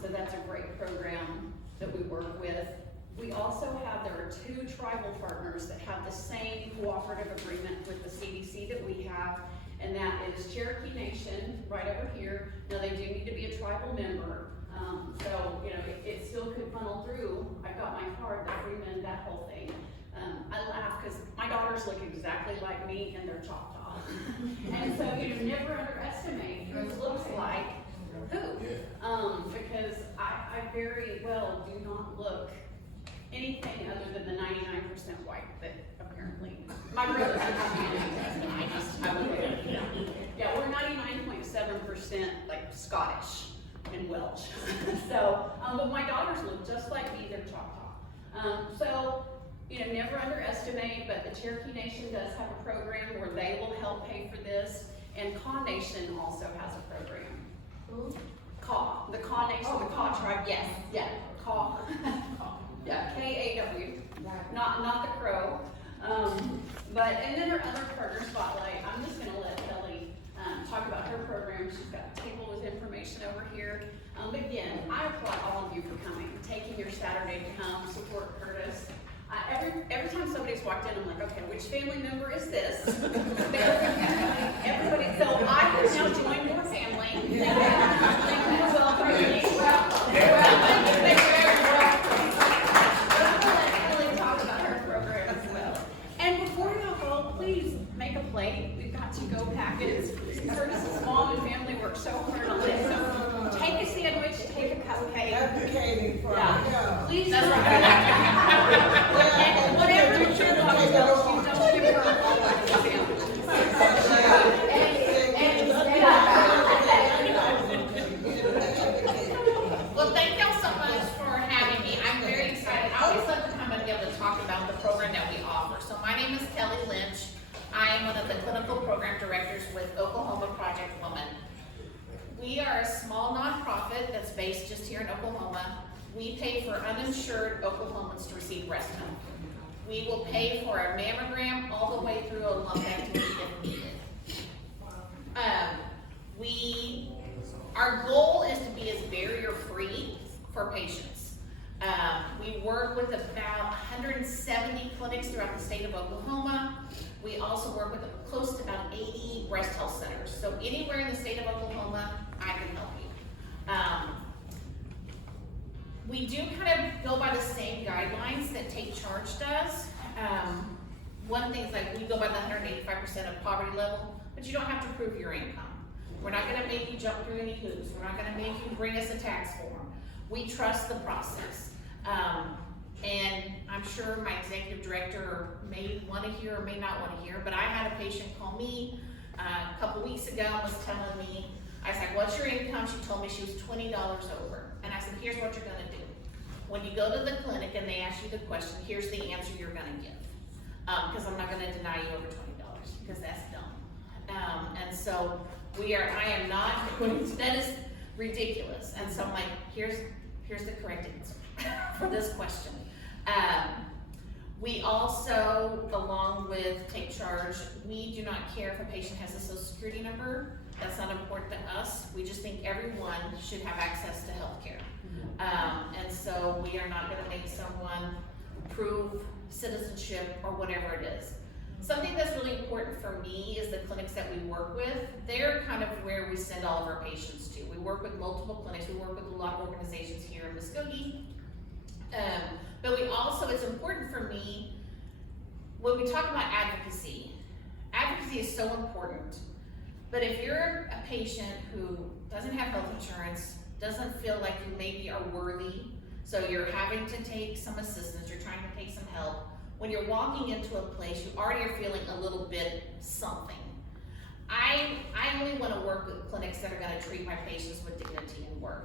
So that's a great program that we work with. We also there are 2 tribal partners that have the same cooperative agreement with the CDC that we have, and that is Cherokee Nation, right over here. Now they do need to be a tribal member, So, you know, it still could funnel through. I've got my card, the Freeman, that whole thing. I laugh because my daughters look exactly like me and they're Choctaw. And so, you know, never underestimate who looks like who. Because I very well do not look anything other than the 99% white that apparently my brothers are not yeah, we're 99.7% like Scottish and Welsh. So, but my daughters look just like me, they're Choctaw. So, you know, never underestimate, but the Cherokee Nation does have a program where they will help pay for this, and Kaw Nation also has a program. Who? Kaw, the Kaw Nation, the Kaw tribe, yes, yeah, Kaw. Yeah, K-A-W, not the Crow. And then our other partner spotlight, I'm just gonna let Kelly talk about her program. She's got a table with information over here. Again, I applaud all of you for coming, taking your Saturday to come support Curtis. Every time somebody's walked in, I'm like, okay, which family member is this? Everybody, so I have now joined your family. Thank you for welcoming me. Thank you very much. But I'm gonna let Kelly talk about her program as well. And before you go, please make a plate. We've got to-go packets. Curtis's mom and family worked so hard on this. So take a sandwich, take a cupcake. Advocating for Yeah. it. Please. That's right. And whatever your dog does, you don't give her a whole Well, thank y'all so much for having me. I'm very excited. I always love to come and be able to talk about the program that we offer. So my name is Kelly Lynch. I am one of the clinical program directors with Oklahoma Project Woman. We are a small nonprofit that's based just here in Oklahoma. We pay for uninsured Oklahomans to receive breast milk. We will pay for a mammogram all the way through a lumpectomy if needed. Our goal is to be as barrier-free for patients. We work with about 170 clinics throughout the state of Oklahoma. We also work with close to about 80 breast health centers. So anywhere in the state of Oklahoma, I can help you. We do kind of go by the same guidelines that Take Charge does. One thing is like we go by the 185% of poverty level, but you don't have to prove your income. We're not gonna make you jump through any hoops. We're not gonna make you bring us a tax form. We trust the process. And I'm sure my executive director may wanna hear or may not wanna hear, but I had a patient call me a couple weeks ago and was telling me, I was like, what's your income? She told me she was $20 over. And I said, here's what you're gonna do. When you go to the clinic and they ask you the question, here's the answer you're gonna give. Because I'm not gonna deny you over $20, because that's dumb. And so I am not, that is ridiculous. And so I'm like, here's the correct answer for this question. We also, along with Take Charge, we do not care if a patient has a social security number. That's not important to us. We just think everyone should have access to health care. And so we are not gonna make someone prove citizenship or whatever it is. Something that's really important for me is the clinics that we work with. They're kind of where we send all of our patients to. We work with multiple clinics. We work with a lot of organizations here in Muskogee. But we also, it's important for me, when we talk about advocacy is so important. But if you're a patient who doesn't have health insurance, doesn't feel like you maybe are worthy, so you're having to take some assistance, you're trying to take some help, when you're walking into a place, you already are feeling a little bit something. I only want to work with clinics that are going to treat my patients with dignity and worth.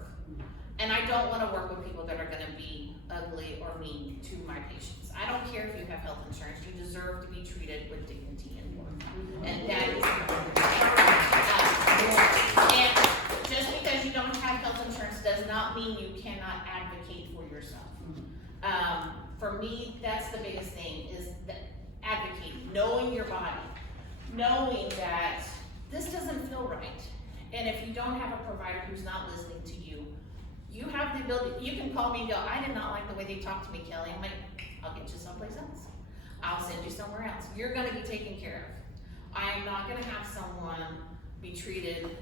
And I don't want to work with people that are going to be ugly or mean to my patients. I don't care if you have health insurance, you deserve to be treated with dignity and worth. And that is and just because you don't have health insurance does not mean you cannot advocate for yourself. For me, that's the biggest thing, is that advocating, knowing your body, knowing that this doesn't feel right. And if you don't have a provider who's not listening to you, you have the ability, you can call me and go, I did not like the way they talked to me, Kelly. I'm like, I'll get you someplace else. I'll send you somewhere else. You're gonna be taken care of. I am not gonna have someone be treated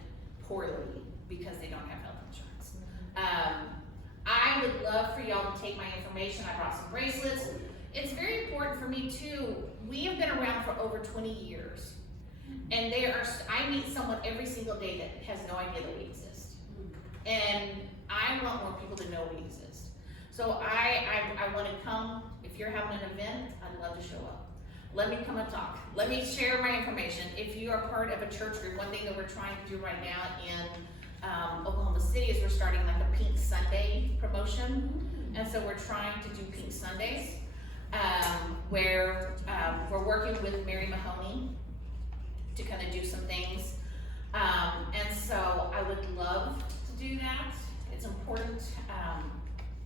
poorly because they don't have health insurance. I would love for y'all to take my information. I brought some bracelets. It's very important for me too. We have been around for over 20 years. And I meet someone every single day that has no idea that we exist. And I want more people to know we exist. So I want to come. If you're having an event, I'd love to show up. Let me come and talk. Let me share my information. If you are part of a church group, one thing that we're trying to do right now in Oklahoma City is we're starting like a Pink Sunday promotion. And so we're trying to do Pink Sundays, where we're working with Mary Mahoney to kind of do some things. And so I would love to do that. It's important.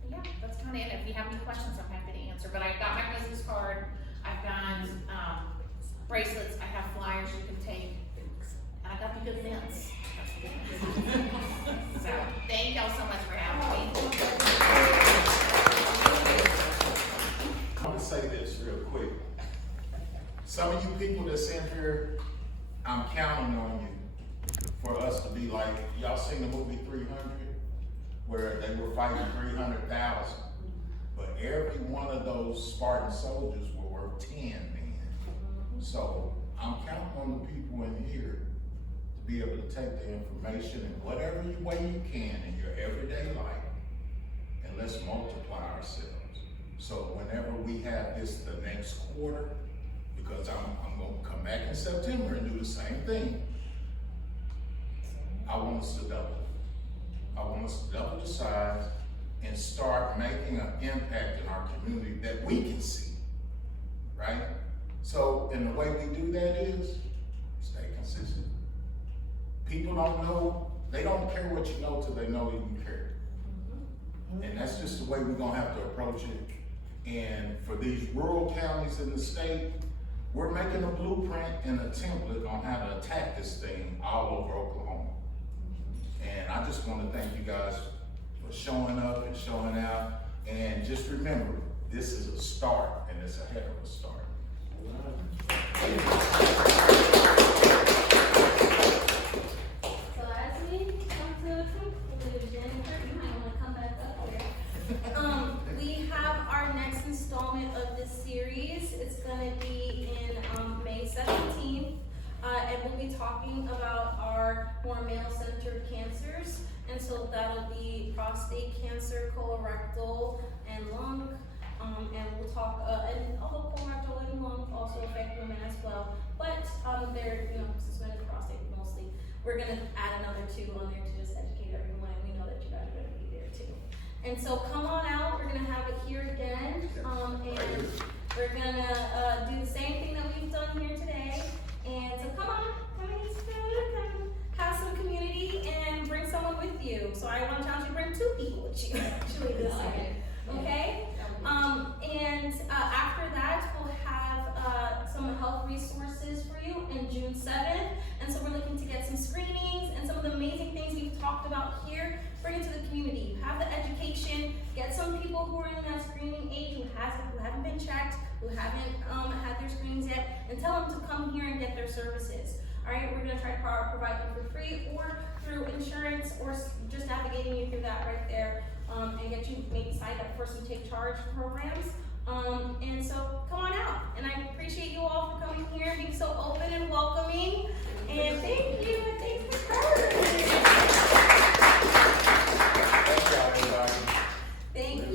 Yeah, that's kind of it. If you have any questions, I'm happy to answer. But I've got my business card. I've got bracelets. I have flyers you can take. And I got the good events. So thank y'all so much for having me. I want to say this real quick. Some of you people that's in here, I'm counting on you for us to be like, y'all seen the movie 300? Where they were fighting 300,000. But every one of those Spartan soldiers were worth 10 men. So I'm counting on the people in here to be able to take the information in whatever way you can in your everyday life, and let's multiply ourselves. So whenever we have this the next quarter, because I'm gonna come back in September and do the same thing, I want us to double. I want us to double the size and start making an impact in our community that we can see, right? So, and the way we do that is stay consistent. People don't know, they don't care what you know till they know that you care. And that's just the way we're gonna have to approach it. And for these rural counties in the state, we're making a blueprint and a template on how to attack this thing all over Oklahoma. And I just want to thank you guys for showing up and showing out. And just remember, this is a start, and it's a heck of a start. So as we come to a conclusion, you might want to come back up here. We have our next installment of this series. It's going to be in May 17th. And we'll be talking about our more male-centered cancers. And so that'll be prostate cancer, colorectal, and lung. And we'll talk, and although colorectal and lung also affect women as well. But they're, since men and prostate mostly, we're gonna add another 2 on there to just educate everyone. And we know that you guys are gonna be there too. And so come on out, we're gonna have it here again. And we're gonna do the same thing that we've done here today. And so come and eat food, come have some community, and bring someone with you. So I want to challenge you to bring 2 people with you, actually, this year. Okay? And after that, we'll have some health resources for you in June 7th. And so we're looking to get some screenings and some of the amazing things we've talked about here, bring it to the community. Have the education, get some people who are in that screening age who haven't been checked, who haven't had their screenings yet, and tell them to come here and get their services. All right, we're gonna try to provide them for free or through insurance, or just navigating you through that right there, and get you maybe signed up for some take charge programs. And so come on out, and I appreciate you all for coming here, being so open and welcoming. And thank you, and thank you for Curt. Thank y'all, everybody. Thank you.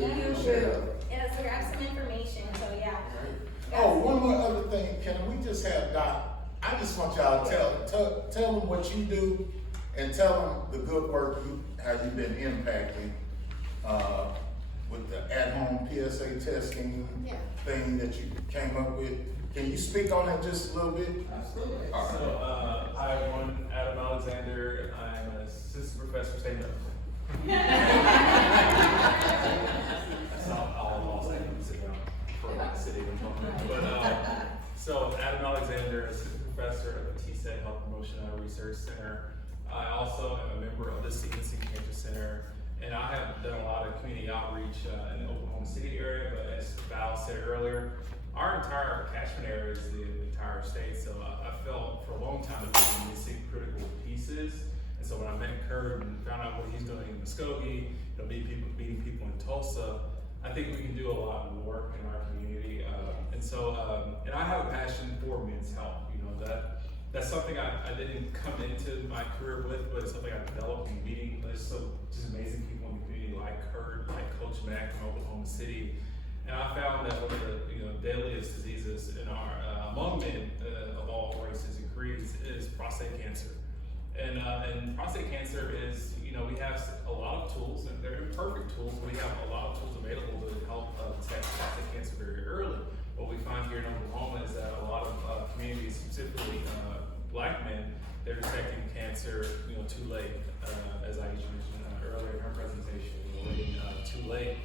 Yeah, let's grab some information. So yeah. Oh, one more other thing. Can we just have Doc? I just want y'all to tell them what you do, and tell them the good work how you've been impacting with the at-home PSA testing thing that you came up with. Can you speak on that just a little bit? Absolutely. All right. So, hi everyone, Adam Alexander. I'm an assistant professor, state medical. That's not all I'm saying. I'm sitting down for the city. But, so Adam Alexander, assistant professor at the TSET Health Promotion and Research Center. I also am a member of the CNC Cancer Center, and I have done a lot of community outreach in the Oklahoma City area, but as Val said earlier, our entire catchment area is the entire state, so I felt for a long time that we were missing critical pieces. And And so when I met Curt and found out what he's doing in Muskogee, meeting people in Tulsa, I think we can do a lot more in our community. And I have a passion for men's health. That's something I didn't come into my career with, but it's something I developed in meeting. There's just amazing people in the community like Curt, like Coach Mack from Oklahoma City. And I found that one of the deadliest diseases in our among men of all races and creeds is prostate cancer. And prostate cancer is, we have a lot of tools, and they're imperfect tools. We have a lot of tools available to help detect prostate cancer very early. What we find here in Oklahoma is that a lot of communities, specifically Black men, they're detecting cancer, too late, as Aisha mentioned earlier in her presentation, too late.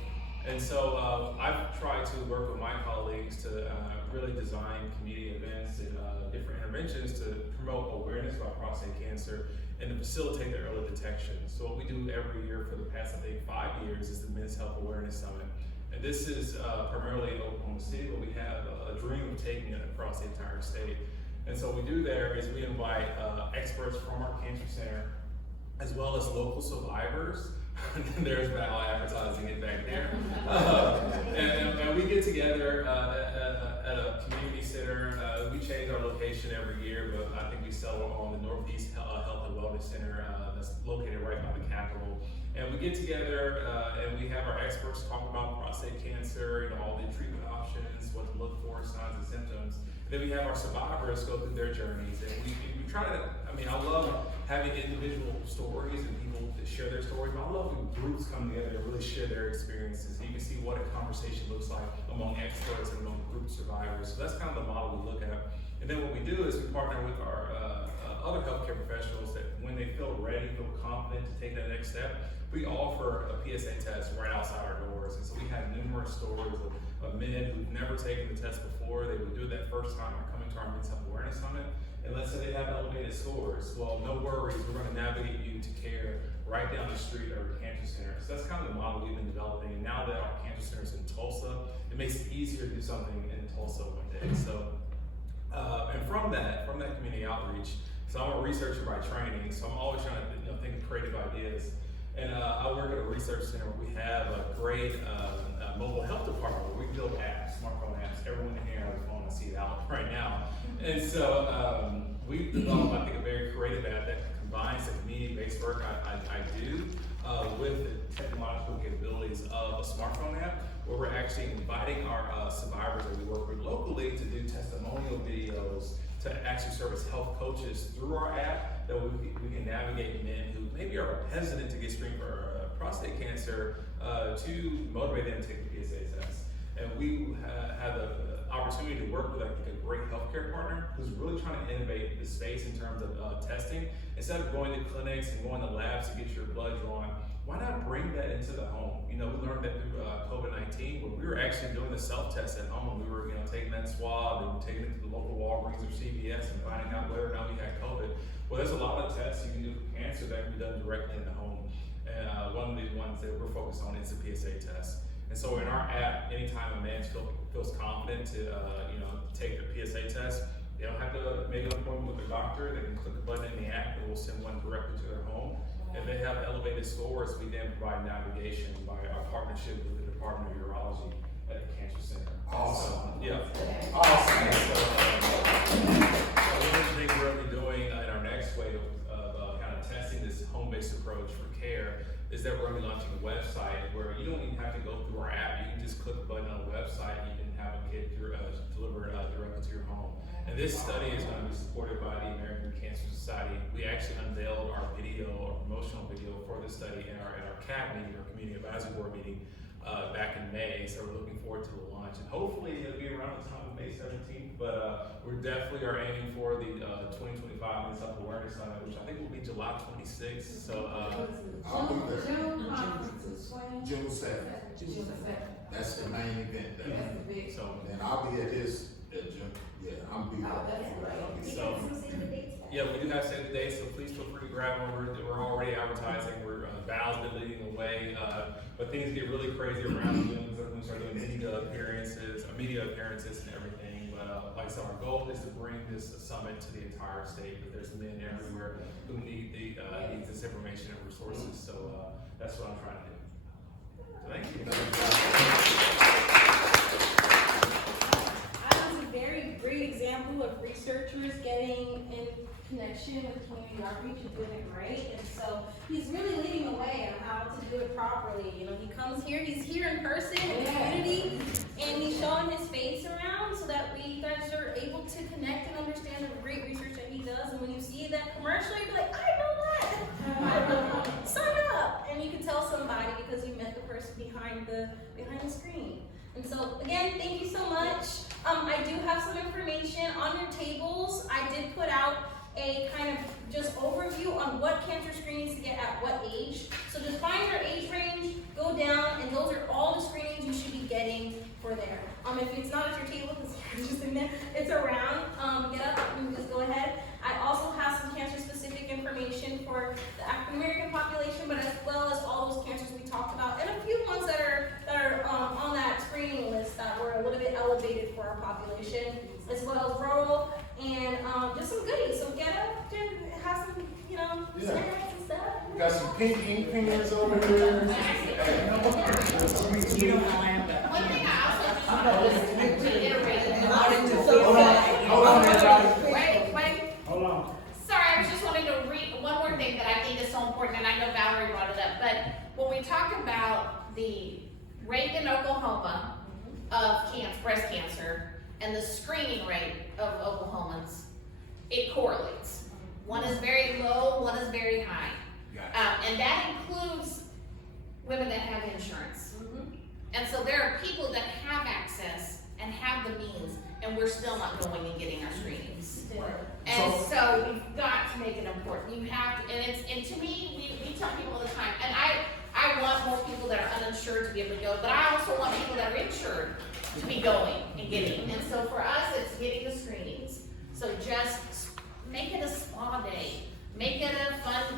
And so I've tried to work with my colleagues to really design community events and different interventions to promote awareness about prostate cancer and to facilitate the early detection. So what we do every year for the past, I think, 5 years is the Men's Health Awareness Summit. And this is primarily in Oklahoma City, but we have a dream of taking it across the entire state. And so what we do there is we invite experts from our cancer center, as well as local survivors. There's Val advertising it back there. And we get together at a community center. We change our location every year, but I think we settle on the Northeast Health and Wellness Center that's located right by the Capitol. And we get together and we have our experts talk about prostate cancer, all the treatment options, what to look for, signs and symptoms. Then we have our survivors go through their journeys, and we try to, I love having individual stories and people that share their stories, but I love when groups come together and really share their experiences. You can see what a conversation looks like among experts and among group survivors. So that's kind of the model we look at. And then what we do is we partner with our other healthcare professionals that when they feel ready, feel confident to take that next step, we offer a PSA test right outside our doors. And so we have numerous stories of men who've never taken the test before. They would do it that first time are coming to our Men's Health Awareness Summit. And let's say they have elevated scores. Well, no worries, we're gonna navigate you to care right down the street at our cancer center. So that's kind of the model we've been developing. And now that our cancer center is in Tulsa, it makes it easier to do something in Tulsa one day. So, and from that community outreach, so I'm a researcher by training, so I'm always trying to think of creative ideas. And I work at a research center where we have a great mobile health department where we build apps, smartphone apps. Everyone in here has a phone, I see it out right now. And so we developed, I think, a very creative app that combines the community-based work I do with the technological capabilities of a smartphone app, where we're actually inviting our survivors that we work with locally to do testimonial videos to actually serve as health coaches through our app, that we can navigate men who maybe are hesitant to get screened for prostate cancer to motivate them to take the PSA test. And we have the opportunity to work with, I think, a great healthcare partner who's really trying to innovate the space in terms of testing. Instead of going to clinics and going to labs to get your blood drawn, why not bring that into the home? We learned that through COVID-19, when we were actually doing the self-test at home, we were taking that swab and taking it to the local Walgreens or CVS and finding out whether or not we had COVID. Well, there's a lot of tests you can do for cancer that can be done directly in the home. And one of the ones that we're focused on is the PSA test. And so in our app, anytime a man feels confident to take the PSA test, they don't have to make an appointment with their doctor. They can click a button in the app and we'll send one directly to their home. If they have elevated scores, we then provide navigation by our partnership with the Department of Urology at the Cancer Center. Awesome. Yeah. Awesome. So one of the things we're going to be doing in our next wave of kind of testing this home-based approach for care is that we're going to be launching a website where you don't even have to go through our app. You can just click a button on the website and you can have a kit delivered directly to your home. And this study is going to be supported by the American Cancer Society. We actually unveiled our promotional video for this study at our CAB meeting, our Community Advisory Board meeting, back in May. So we're looking forward to the launch. And hopefully it'll be around the time of May 17th, but we definitely are aiming for the 2025 Men's Health Awareness Summit, which I think will be July 26th. So June conference is when? June 7th. June 7th. That's the main event. That's the big. So then I'll be at his at June. Yeah, I'm be Oh, there. that's great. So, yeah, we do have save the dates, so please feel free to grab one. We're already advertising. Val's been leading the way, but things get really crazy around June when we start doing media appearances and everything. But like I said, our goal is to bring this summit to the entire state, but there's men everywhere who need need this information and resources, so that's what I'm trying to do. Thank you. That was a very great example of researchers getting in connection with community outreach and doing it right. And so he's really leading the way on how to do it properly. You know, he comes here, he's here in person in the community, and he's showing his face around so that we guys are able to connect and understand the great research that he does. And when you see that commercial, you'll be like, I know that. Sign up, and you can tell somebody because you met the person behind the screen. And so again, thank you so much. I do have some information on your tables. I did put out a kind of just overview on what cancer screenings to get at what age. So just find your age range, go down, and those are all the screenings you should be getting for there. If it's not at your table, because it's just in there, it's around, get up and just go ahead. I also have some cancer-specific information for the African American population, but as well as all those cancers we talked about, and a few ones that are on that screening list that were a little bit elevated for our population, as well as rural, and just some goodies. So get up and have some, snacks and stuff. Got some pink ink pens over here. One thing I also just want to reiterate. Hold on, everybody. Wait. Hold on. Sorry, I was just wanting to read one more thing that I think is so important, and I know Valerie brought it up, but when we talk about the rate in Oklahoma of breast cancer and the screening rate of Oklahomans, it correlates. One is very low, one is very high. And that includes women that have insurance. And so there are people that have access and have the means, and we're still not going and getting our screenings. And so we've got to make it important. You have to, and to me, we tell people all the time, and I want more people that are uninsured to be able to go, but I also want people that are insured to be going and getting. And so for us, it's getting the screenings. So just make it a spa day. Make it a fun